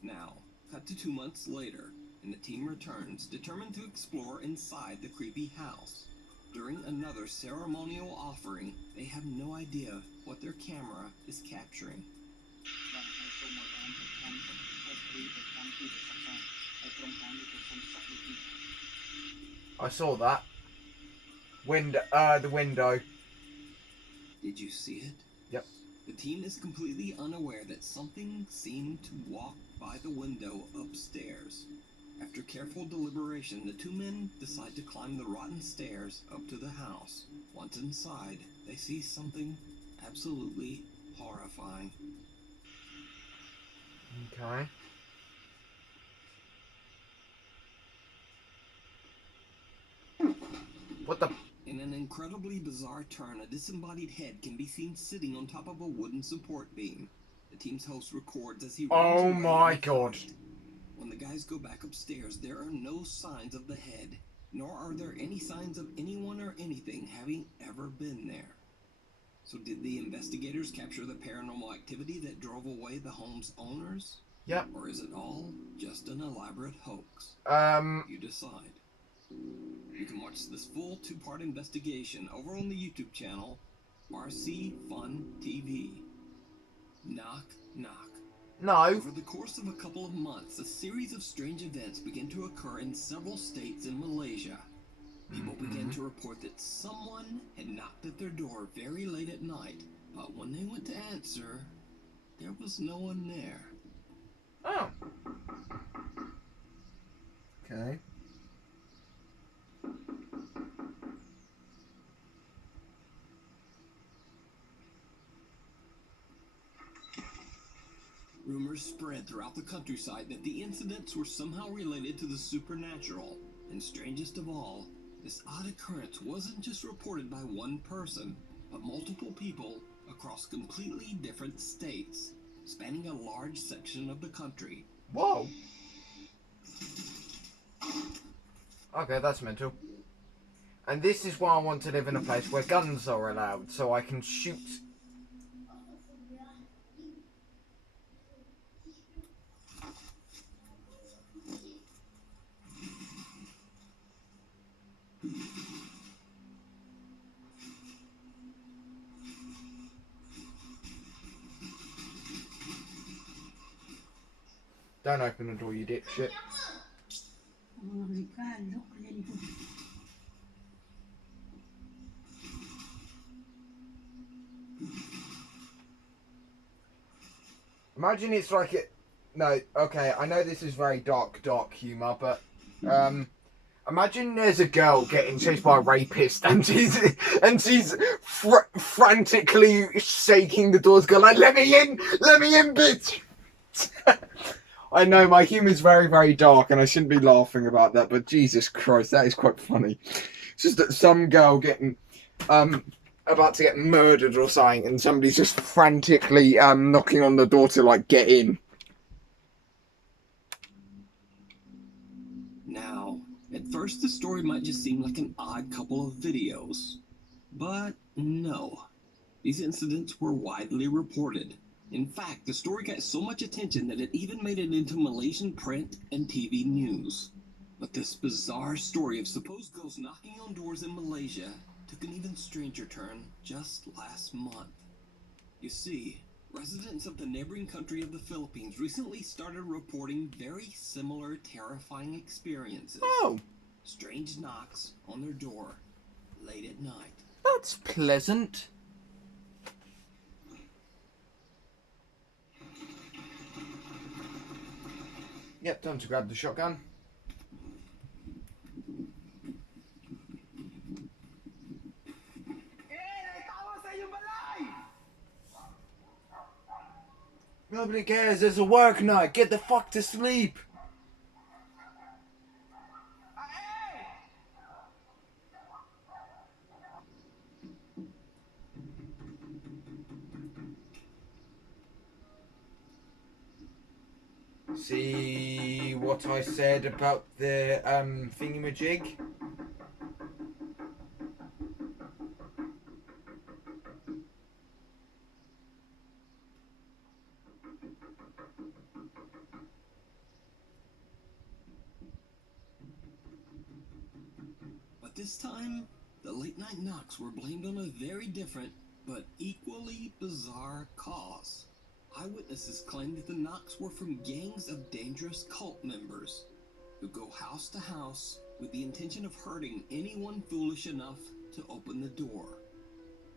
Now, cut to 2 months later, and the team returns, determined to explore inside the creepy house. During another ceremonial offering, they have no idea what their camera is capturing. I saw that. The window. Did you see it? Yep. The team is completely unaware that something seemed to walk by the window upstairs. After careful deliberation, the two men decide to climb the rotten stairs up to the house. Once inside, they see something absolutely horrifying. Okay. What the? In an incredibly bizarre turn, a disembodied head can be seen sitting on top of a wooden support beam. The team's host records as he runs Oh away my in god. fright. When the guys go back upstairs, there are no signs of the head, nor are there any signs of anyone or anything having ever been there. So did the investigators capture the paranormal activity that drove away the home's owners? Yep. Or is it all just an elaborate hoax? You decide. You can watch this full 2-part investigation over on the YouTube channel, RC Fun TV. Knock, knock. No. Over the course of a couple of months, a series of strange events began to occur in several states in Malaysia. People began to report that someone had knocked at their door very late at night, but when they went to answer, there was no one there. Oh. Okay. Rumors spread throughout the countryside that the incidents were somehow related to the supernatural. And strangest of all, this odd occurrence wasn't just reported by one person, but multiple people across completely different states, spanning a large section of the country. Whoa. Okay, that's mental. And this is why I want to live in a place where guns are allowed, so I can shoot. Don't open the door, you dipshit. Imagine it's like it. No, okay, I know this is very dark humour, but imagine there's a girl getting chased by a rapist, and she's frantically shaking the doors, going like, let me in, bitch. I know my humour is very, very dark, and I shouldn't be laughing about that, but Jesus Christ, that is quite funny. It's just that some girl getting about to get murdered or something, and somebody's just frantically knocking on the door to like get in. Now, at first the story might just seem like an odd couple of videos, but no. These incidents were widely reported. In fact, the story got so much attention that it even made it into Malaysian print and TV news. But this bizarre story of supposed ghosts knocking on doors in Malaysia took an even stranger turn just last month. You see, residents of the neighboring country of the Philippines recently started reporting very similar terrifying experiences. Oh. Strange knocks on their door late at night. That's pleasant. Yep, time to grab the shotgun. Nobody cares, there's a work night, get the fuck to sleep. See what I said about the thingamajig? But this time, the late-night knocks were blamed on a very different, but equally bizarre cause. Eyewitnesses claimed that the knocks were from gangs of dangerous cult members who go house to house with the intention of hurting anyone foolish enough to open the door.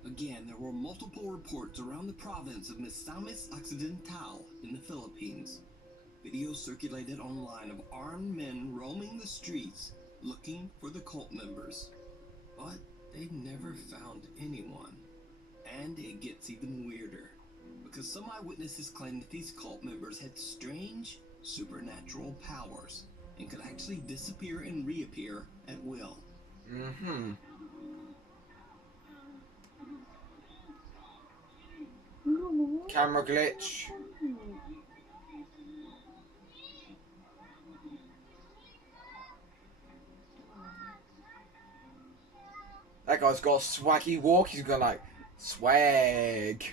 Again, there were multiple reports around the province of Misamis Occidental in the Philippines. Videos circulated online of armed men roaming the streets looking for the cult members. But they never found anyone. And it gets even weirder, because some eyewitnesses claim that these cult members had strange, supernatural powers and could actually disappear and reappear at will. Mm-hmm. Camera glitch. That guy's got a swaggy walk. He's got like swag.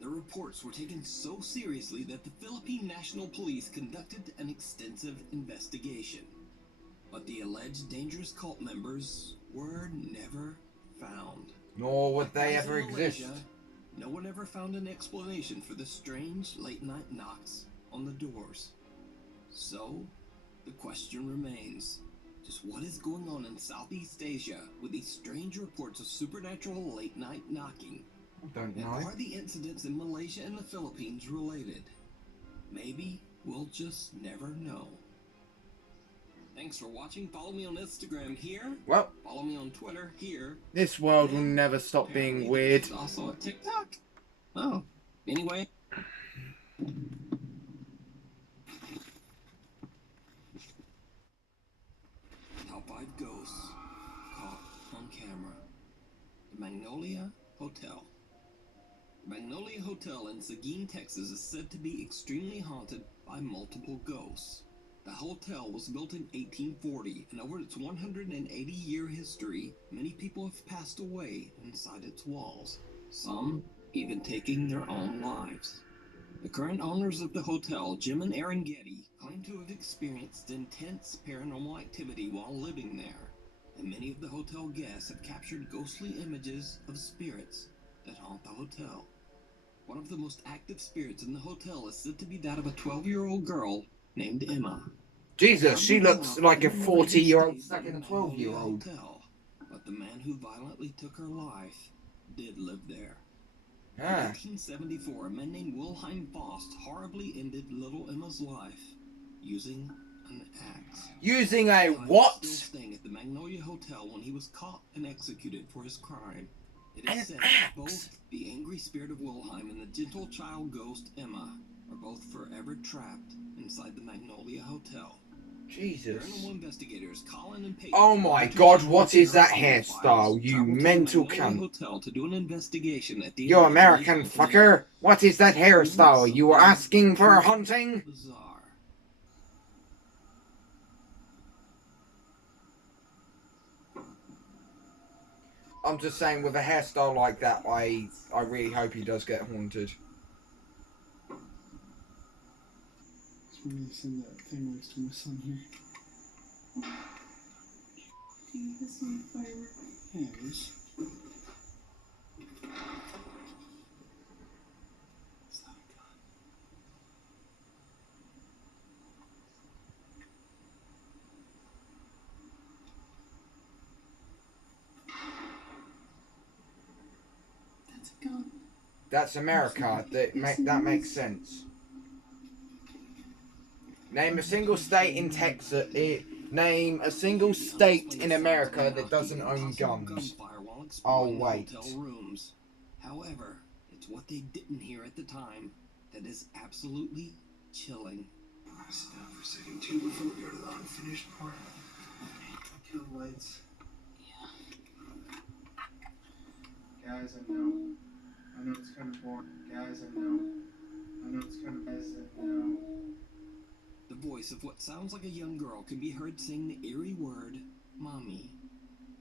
The reports were taken so seriously that the Philippine National Police conducted an extensive investigation. But the alleged dangerous cult members were never found. Nor would they As in ever Malaysia, exist. no one ever found an explanation for the strange late-night knocks on the doors. So, the question remains, just what is going on in Southeast Asia with these strange reports of supernatural late-night knocking? Don't And know. are the incidents in Malaysia and the Philippines related? Maybe we'll just never know. Thanks for watching. Follow me on Instagram here. Well, Follow me on Twitter here. this world will never stop being weird. There's also a TikTok. Oh, anyway. Top 5 ghosts caught on camera. The Magnolia Hotel. The Magnolia Hotel in Seguin, Texas is said to be extremely haunted by multiple ghosts. The hotel was built in 1840, and over its 180-year history, many people have passed away inside its walls, some even taking their own lives. The current owners of the hotel, Jim and Aaron Getty, claim to have experienced intense paranormal activity while living there, and many of the hotel guests have captured ghostly images of spirits that haunt the hotel. One of the most active spirits in the hotel is said to be that of a 12-year-old girl named Emma. Jesus, she looks like a 40-year-old stuck in a 12-year-old. But the man who violently took her life did live there. In Ah. 1874, a man named Wilhelm Faust horribly ended little Emma's life using an axe. Using a He was what? still staying at the Magnolia Hotel when he was caught and executed for his crime. It An is said axe? that both the angry spirit of Wilhelm and the gentle child ghost Emma are both forever trapped inside the Magnolia Hotel. Jesus. Paranormal investigators Colin and Peyton Oh my God, what is that hairstyle, you traveled to the mental Magnolia cunt? Hotel to do an investigation at the You American fucker. What is that hairstyle? You were asking for a haunting? Bizarre. I'm just saying, with a hairstyle like that, I really hope he does get haunted. I'm gonna send that thing next to my son here. Do you have some firework? Yeah, it is. It's not a gun. That's a gun. That's America. That makes sense. Name a single state in Texas. Name a single state in America that doesn't own guns. Oh wait. Hotel rooms. However, it's what they didn't hear at the time that is absolutely chilling. Sit down for a second too before we go to the unfinished part. Kill the lights. Guys, I know it's kind of boring. Guys, I know it's kind of. Guys, I know. The voice of what sounds like a young girl can be heard saying the eerie word, Mommy.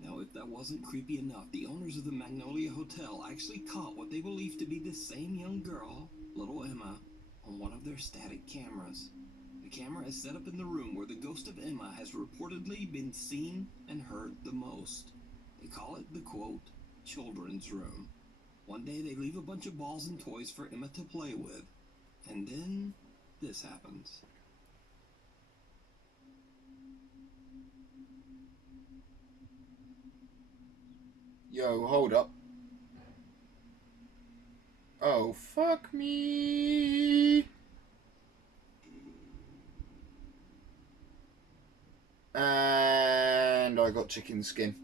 Now, if that wasn't creepy enough, the owners of the Magnolia Hotel actually caught what they believed to be the same young girl, little Emma, on one of their static cameras. The camera is set up in the room where the ghost of Emma has reportedly been seen and heard the most. They call it the, quote, children's room. One day they leave a bunch of balls and toys for Emma to play with, and then this happens. Yo, hold up. Oh, fuck me. And I got chicken skin.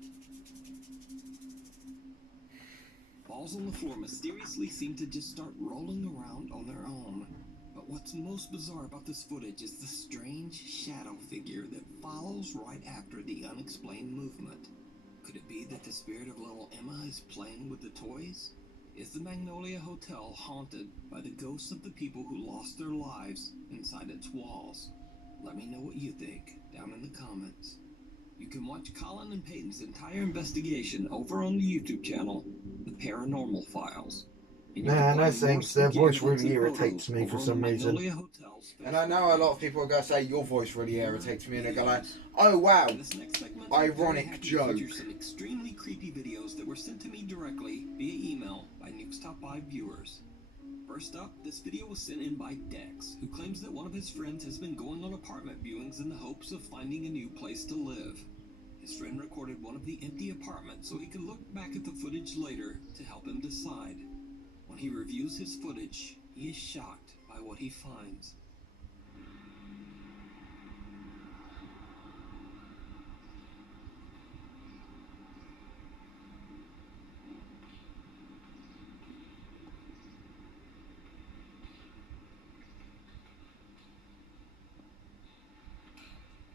Balls on the floor mysteriously seem to just start rolling around on their own. But what's most bizarre about this footage is the strange shadow figure that follows right after the unexplained movement. Could it be that the spirit of little Emma is playing with the toys? Is the Magnolia Hotel haunted by the ghosts of the people who lost their lives inside its walls? Let me know what you think down in the comments. You can watch Colin and Peyton's entire investigation over on the YouTube channel, The Paranormal Files. Man, I think their voice really irritates me for some reason. And I know a lot of people are going to say your voice really irritates me, and they're going to, oh wow, ironic joke. Some extremely creepy videos that were sent to me directly via email by Nuke's Top 5 viewers. First up, this video was sent in by Dex, who claims that one of his friends has been going on apartment viewings in the hopes of finding a new place to live. His friend recorded one of the empty apartments so he could look back at the footage later to help him decide. When he reviews his footage, he is shocked by what he finds.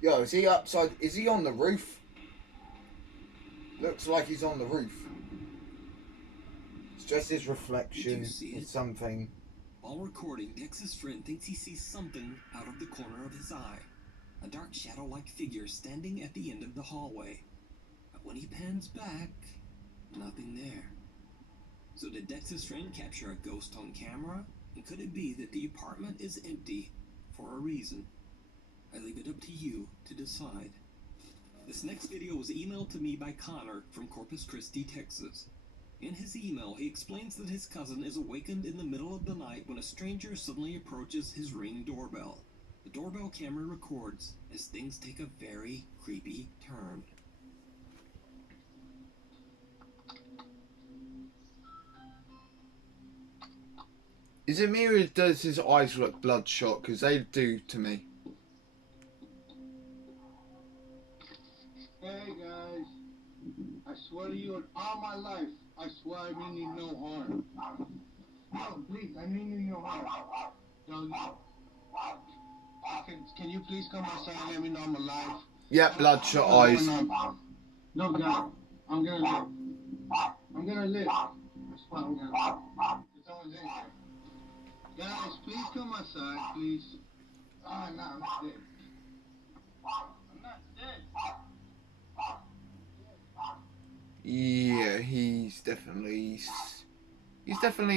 Yo, is he upside? Is he on the roof? Looks like he's on the roof. It's just his reflection or something. While recording, Dex's friend thinks he sees something out of the corner of his eye. A dark shadow-like figure standing at the end of the hallway. But when he pans back, nothing there. So did Dex's friend capture a ghost on camera? And could it be that the apartment is empty for a reason? I leave it up to you to decide. This next video was emailed to me by Connor from Corpus Christi, Texas. In his email, he explains that his cousin is awakened in the middle of the night when a stranger suddenly approaches his Ring doorbell. The doorbell camera records as things take a very creepy turn. Is it me or does his eyes look bloodshot? Because they do to me. Hey guys, I swear to you in all my life, I swear I mean you no harm. No, please, I mean you no harm. No, can you please come outside and let me know I'm alive? Yeah, bloodshot eyes. No, God, I'm gonna live. I'm gonna live. I swear I'm gonna live. It's always in here. Guys, please come outside, please. Ah, no, I'm not dead. I'm not dead. Yeah, he's definitely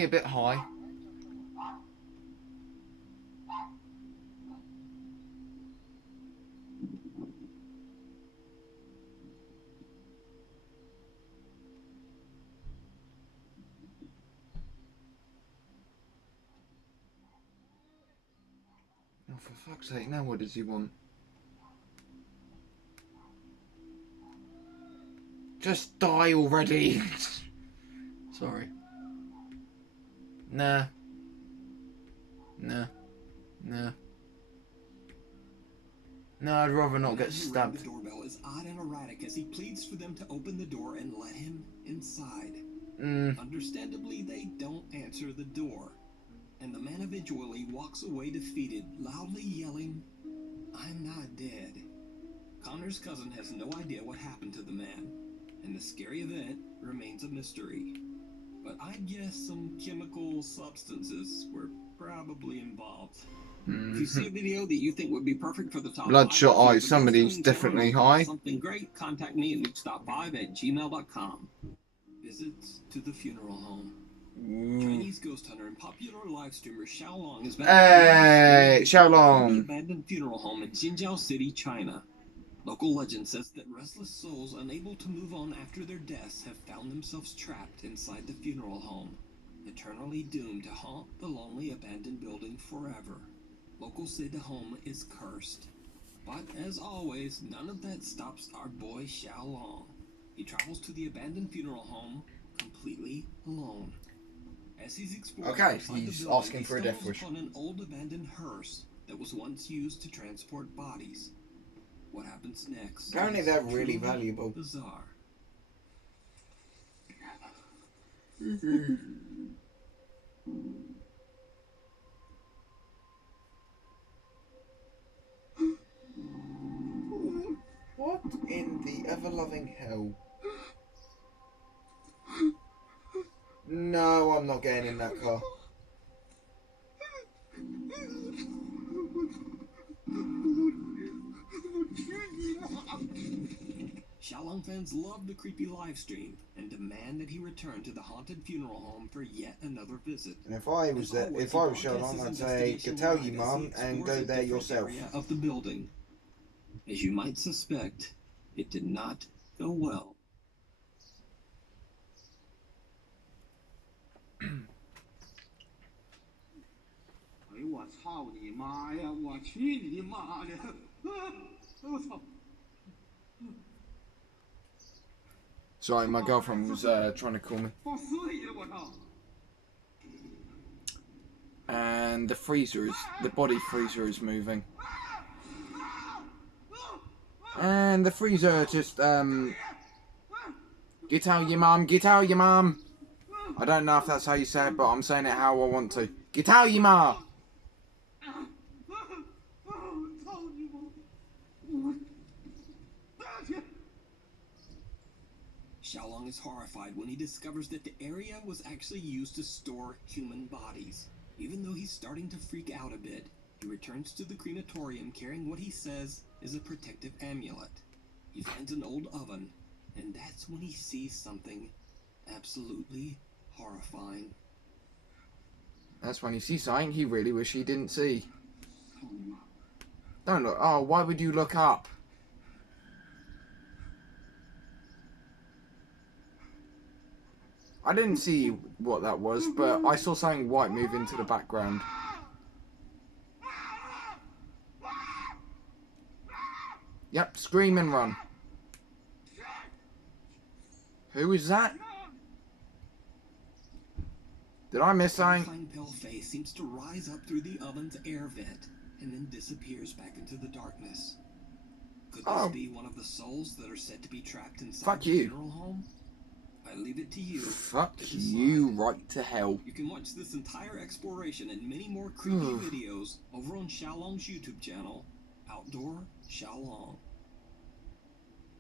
a bit high. Oh, for fuck's sake, now what does he want? Just die already. Sorry. Nah. Nah. Nah. No, I'd rather not get stabbed. The doorbell is odd and erratic as he pleads for them to open the door and let him inside. Understandably, they don't answer the door. And the man eventually walks away defeated, loudly yelling, "I'm not dead." Connor's cousin has no idea what happened to the man, and the scary event remains a mystery. But I guess some chemical substances were probably involved. If you see a video that you think would be perfect for the top Bloodshot 5 eyes. Somebody's definitely high. something great, contact me at nukestop5@gmail.com. Visits to the funeral home. Chinese ghost hunter and popular live streamer Xiaolong is back Hey, the Xiaolong. abandoned funeral home in Jinjiao City, China. Local legend says that restless souls unable to move on after their deaths have found themselves trapped inside the funeral home, eternally doomed to haunt the lonely abandoned building forever. Locals say the home is cursed. But as always, none of that stops our boy Xiaolong. He travels to the abandoned funeral home completely alone. As he's exploring he's asking for a death wish. on an old abandoned hearse that was once used to transport bodies. What happens next? Apparently they're really valuable. Bizarre. What in the ever-loving hell? No, I'm not getting in that car. Xiaolong fans love the creepy live stream and demand that he return to the haunted funeral home for yet another visit. And if I was Xiaolong, I'd say, go tell your mum and go there yourself. Of the building. As you might suspect, it did not go well. Sorry, my girlfriend was trying to call me. And the body freezer is moving. And the freezer just, get out your mum, get out your mum. I don't know if that's how you say it, but I'm saying it how I want to. Get out your mum. Xiaolong is horrified when he discovers that the area was actually used to store human bodies. Even though he's starting to freak out a bit, he returns to the crematorium carrying what he says is a protective amulet. He finds an old oven, and that's when he sees something absolutely horrifying. That's when he sees something he really wish he didn't see. Don't look. Oh, why would you look up? I didn't see what that was, but I saw something white move into the background. Yep, scream and run. Who is that? Did I miss something? A fine pale face seems to rise up through the oven's air vent and then disappears back into the darkness. Could this be one of the souls that are said to be trapped inside the funeral home? I leave it to you. Fuck you right to hell. You can watch this entire exploration and many more creepy videos over on Xiaolong's YouTube channel, Outdoor Xiaolong.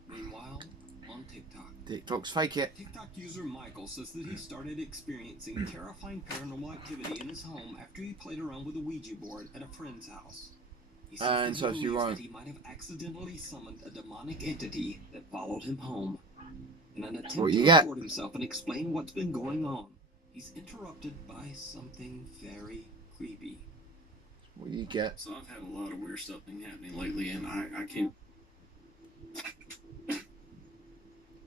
Meanwhile, on TikTok. TikTok's fake it. TikTok user Michael says that he started experiencing terrifying paranormal activity in his home after he played around with a Ouija board at a friend's house. He says that he might have accidentally summoned a demonic entity that followed him home. In an attempt to record himself and explain what's been going on, he's interrupted by something very creepy. What you get? So I've had a lot of weird stuff happening lately, and I can't.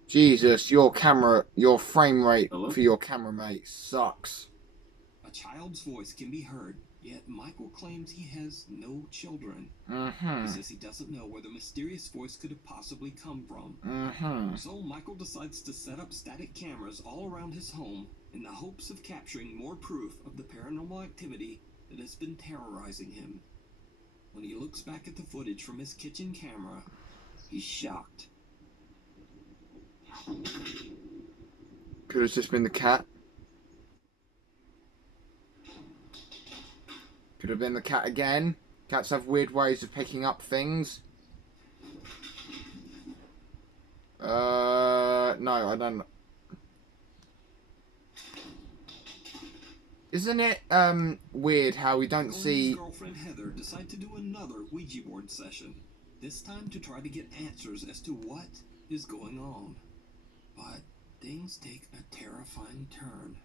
Jesus, your frame rate for your camera, mate, sucks. A child's voice can be heard, yet Michael claims he has no children. He says he doesn't know where the mysterious voice could have possibly come from. So Michael decides to set up static cameras all around his home in the hopes of capturing more proof of the paranormal activity that has been terrorizing him. When he looks back at the footage from his kitchen camera, he's shocked. Could have just been the cat. Could have been the cat again. Cats have weird ways of picking up things. No, I don't. Isn't it weird how we don't see... His girlfriend Heather decide to do another Ouija board session. This time to try to get answers as to what is going on. But things take a terrifying turn.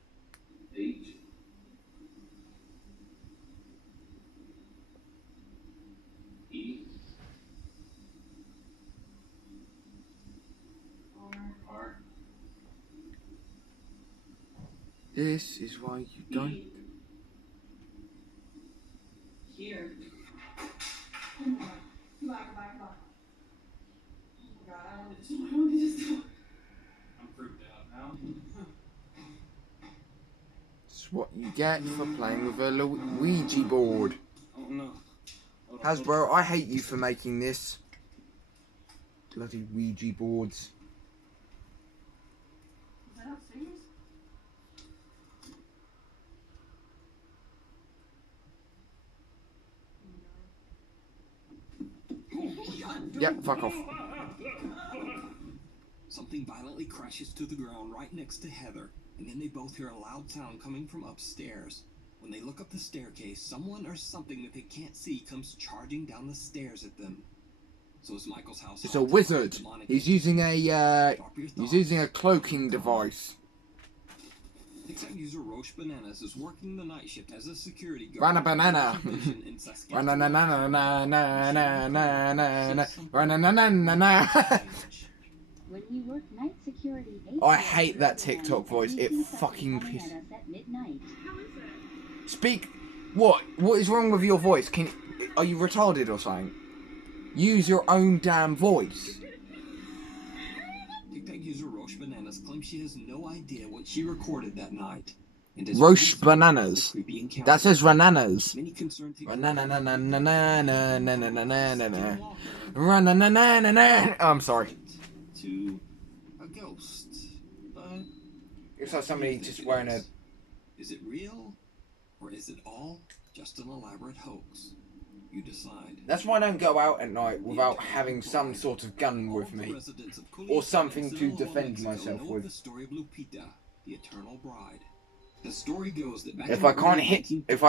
H. E. R. This is why you don't... Here. Come on, come on. Oh my god, I want to just do. I'm freaked out now. It's what you get for playing with a Ouija board. Oh no. Hasbro, I hate you for making this. Bloody Ouija boards. Is that upstairs? Yep, fuck off. Something violently crashes to the ground right next to Heather, and then they both hear a loud sound coming from upstairs. When they look up the staircase, someone or something that they can't see comes charging down the stairs at them. So is Michael's house. It's a wizard. He's using a cloaking device. TikTok user Roche Bananas is working the night shift as a security guard. Run a banana. Run a na na na na na na na na. Run a na na na na. When we work night security, I hate that TikTok voice. It fucking pisses. Speak. What? What is wrong with your voice? Are you retarded or something? Use your own damn voice. TikTok user Roche Bananas claims she has no idea what she recorded that night. Roche Bananas. That says Rananas. I'm sorry. To a ghost, but it's like somebody just wearing a... Is it real, or is it all just an elaborate hoax? You decide. That's why I don't go out at night without having some sort of gun with me, or something to defend myself with. The story of Lupita, the eternal bride. The story goes that back if I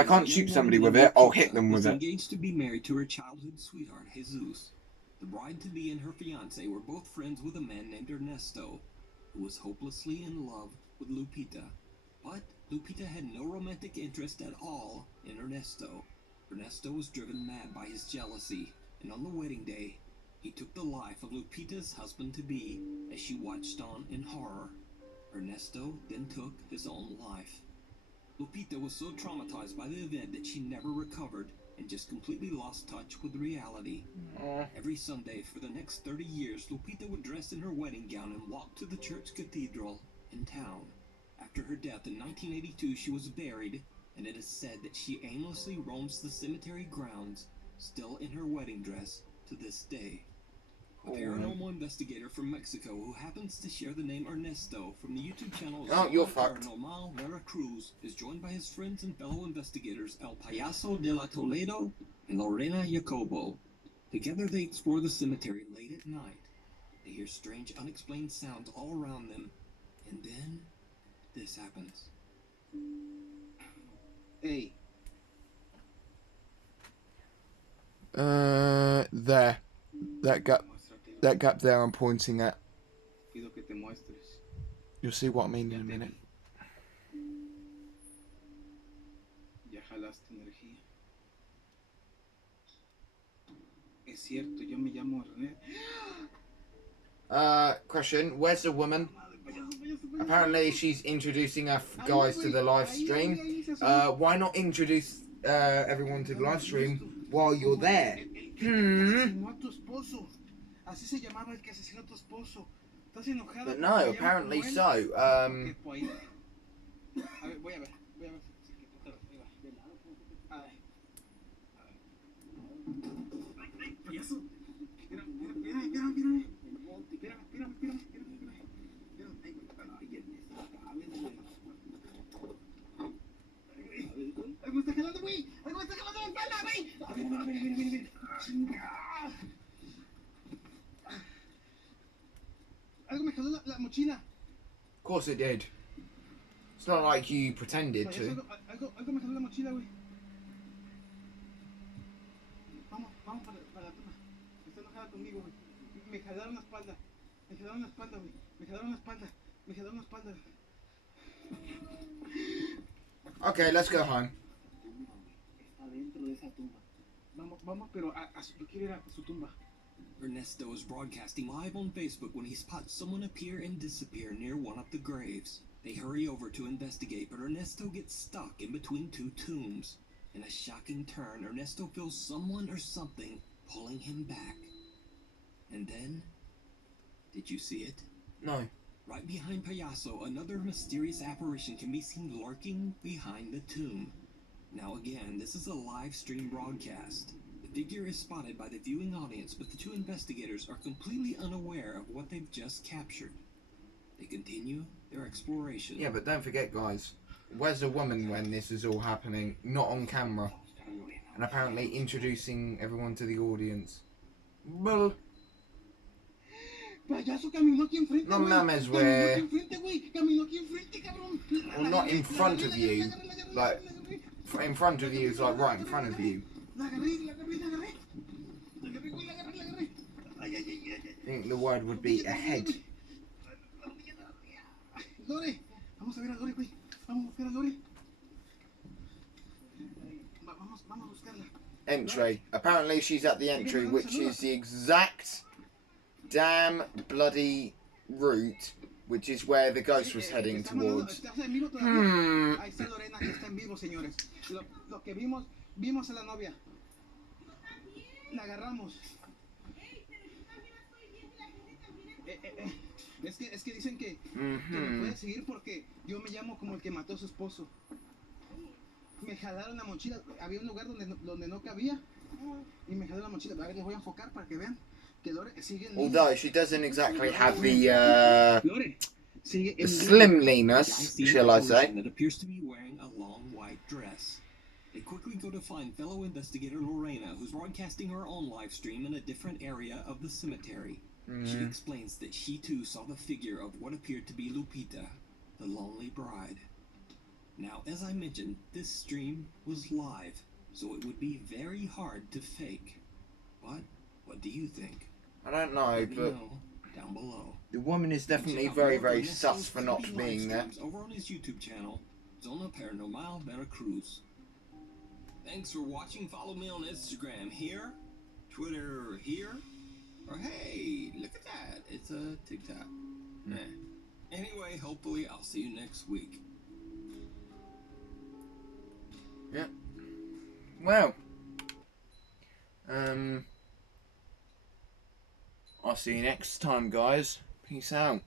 can't shoot somebody with it, I'll hit them with it. Engaged to be married to her childhood sweetheart Jesus. The bride-to-be and her fiancé were both friends with a man named Ernesto, who was hopelessly in love with Lupita. But Lupita had no romantic interest at all in Ernesto. Ernesto was driven mad by his jealousy, and on the wedding day, he took the life of Lupita's husband-to-be as she watched on in horror. Ernesto then took his own life. Lupita was so traumatized by the event that she never recovered and just completely lost touch with reality. Every Sunday for the next 30 years, Lupita would dress in her wedding gown and walk to the church cathedral in town. After her death in 1982, she was buried, and it is said that she aimlessly roams the cemetery grounds, still in her wedding dress to this day. A paranormal investigator from Mexico who happens to share the name Ernesto from the YouTube channel Paranormal Veracruz is joined by his friends and fellow investigators El Payaso de la Toledo and Lorena Jacobo. Together they explore the cemetery late at night. They hear strange unexplained sounds all around them, and then this happens. Hey. There. That gap there I'm pointing at. You'll see what I mean in a minute. Ya jalaste energía. Es cierto, yo me llamo René. Question, where's the woman? Apparently she's introducing us guys to the live stream. Why not introduce everyone to the live stream while you're there? But no, apparently so. Of course it did. It's not like you pretended to. algo me jaló la mochila, güey. Vamos para la tumba. Está enojada conmigo, güey. Me jalaron la espalda. Me jalaron la espalda, güey. Me jalaron la espalda. Me jalaron la espalda. Okay, let's go home. Está dentro de esa tumba. Vamos, pero yo quiero ir a su tumba. Ernesto is broadcasting live on Facebook when he spots someone appear and disappear near one of the graves. They hurry over to investigate, but Ernesto gets stuck in between two tombs. In a shocking turn, Ernesto feels someone or something pulling him back. And then, did you see it? No. Right behind Payaso, another mysterious apparition can be seen lurking behind the tomb. Now again, this is a live stream broadcast. The figure is spotted by the viewing audience, but the two investigators are completely unaware of what they've just captured. They continue their exploration. Yeah, but don't forget, guys, where's the woman when this is all happening? Not on camera. And apparently introducing everyone to the audience. Well, no mames, where... Well, not in front of you. Like, in front of you is like right in front of you. I think the word would be ahead. Lore, vamos a ver a Lore, güey. Vamos a buscar a Lore. Vamos a buscarla. Entry. Apparently she's at the entry, which is the exact damn bloody route, which is where the ghost was heading towards. Ahí está Lorena, que está en vivo, señores. Lo que vimos a la novia. La agarramos. Es que dicen que me pueden seguir porque yo me llamo como el que mató a su esposo. Me jalaron la mochila. Había un lugar donde no cabía y me jalaron la mochila. A ver, les voy a enfocar para que vean que Lore sigue en línea. Although she doesn't exactly have the slimliness, shall I say. That appears to be wearing a long white dress. They quickly go to find fellow investigator Lorena, who's broadcasting her own live stream in a different area of the cemetery. She explains that she too saw the figure of what appeared to be Lupita, the lonely bride. Now, as I mentioned, this stream was live, so it would be very hard to fake. But what do you think? I don't know, Let me but know down below. the woman is definitely very, very sus for not being there. Over on his YouTube channel, Zona Paranormal Veracruz. Thanks for watching. Follow me on Instagram here, Twitter here, or hey, look at that, it's a TikTok. Anyway, hopefully I'll see you next week. Yeah. Well. I'll see you next time, guys. Peace out.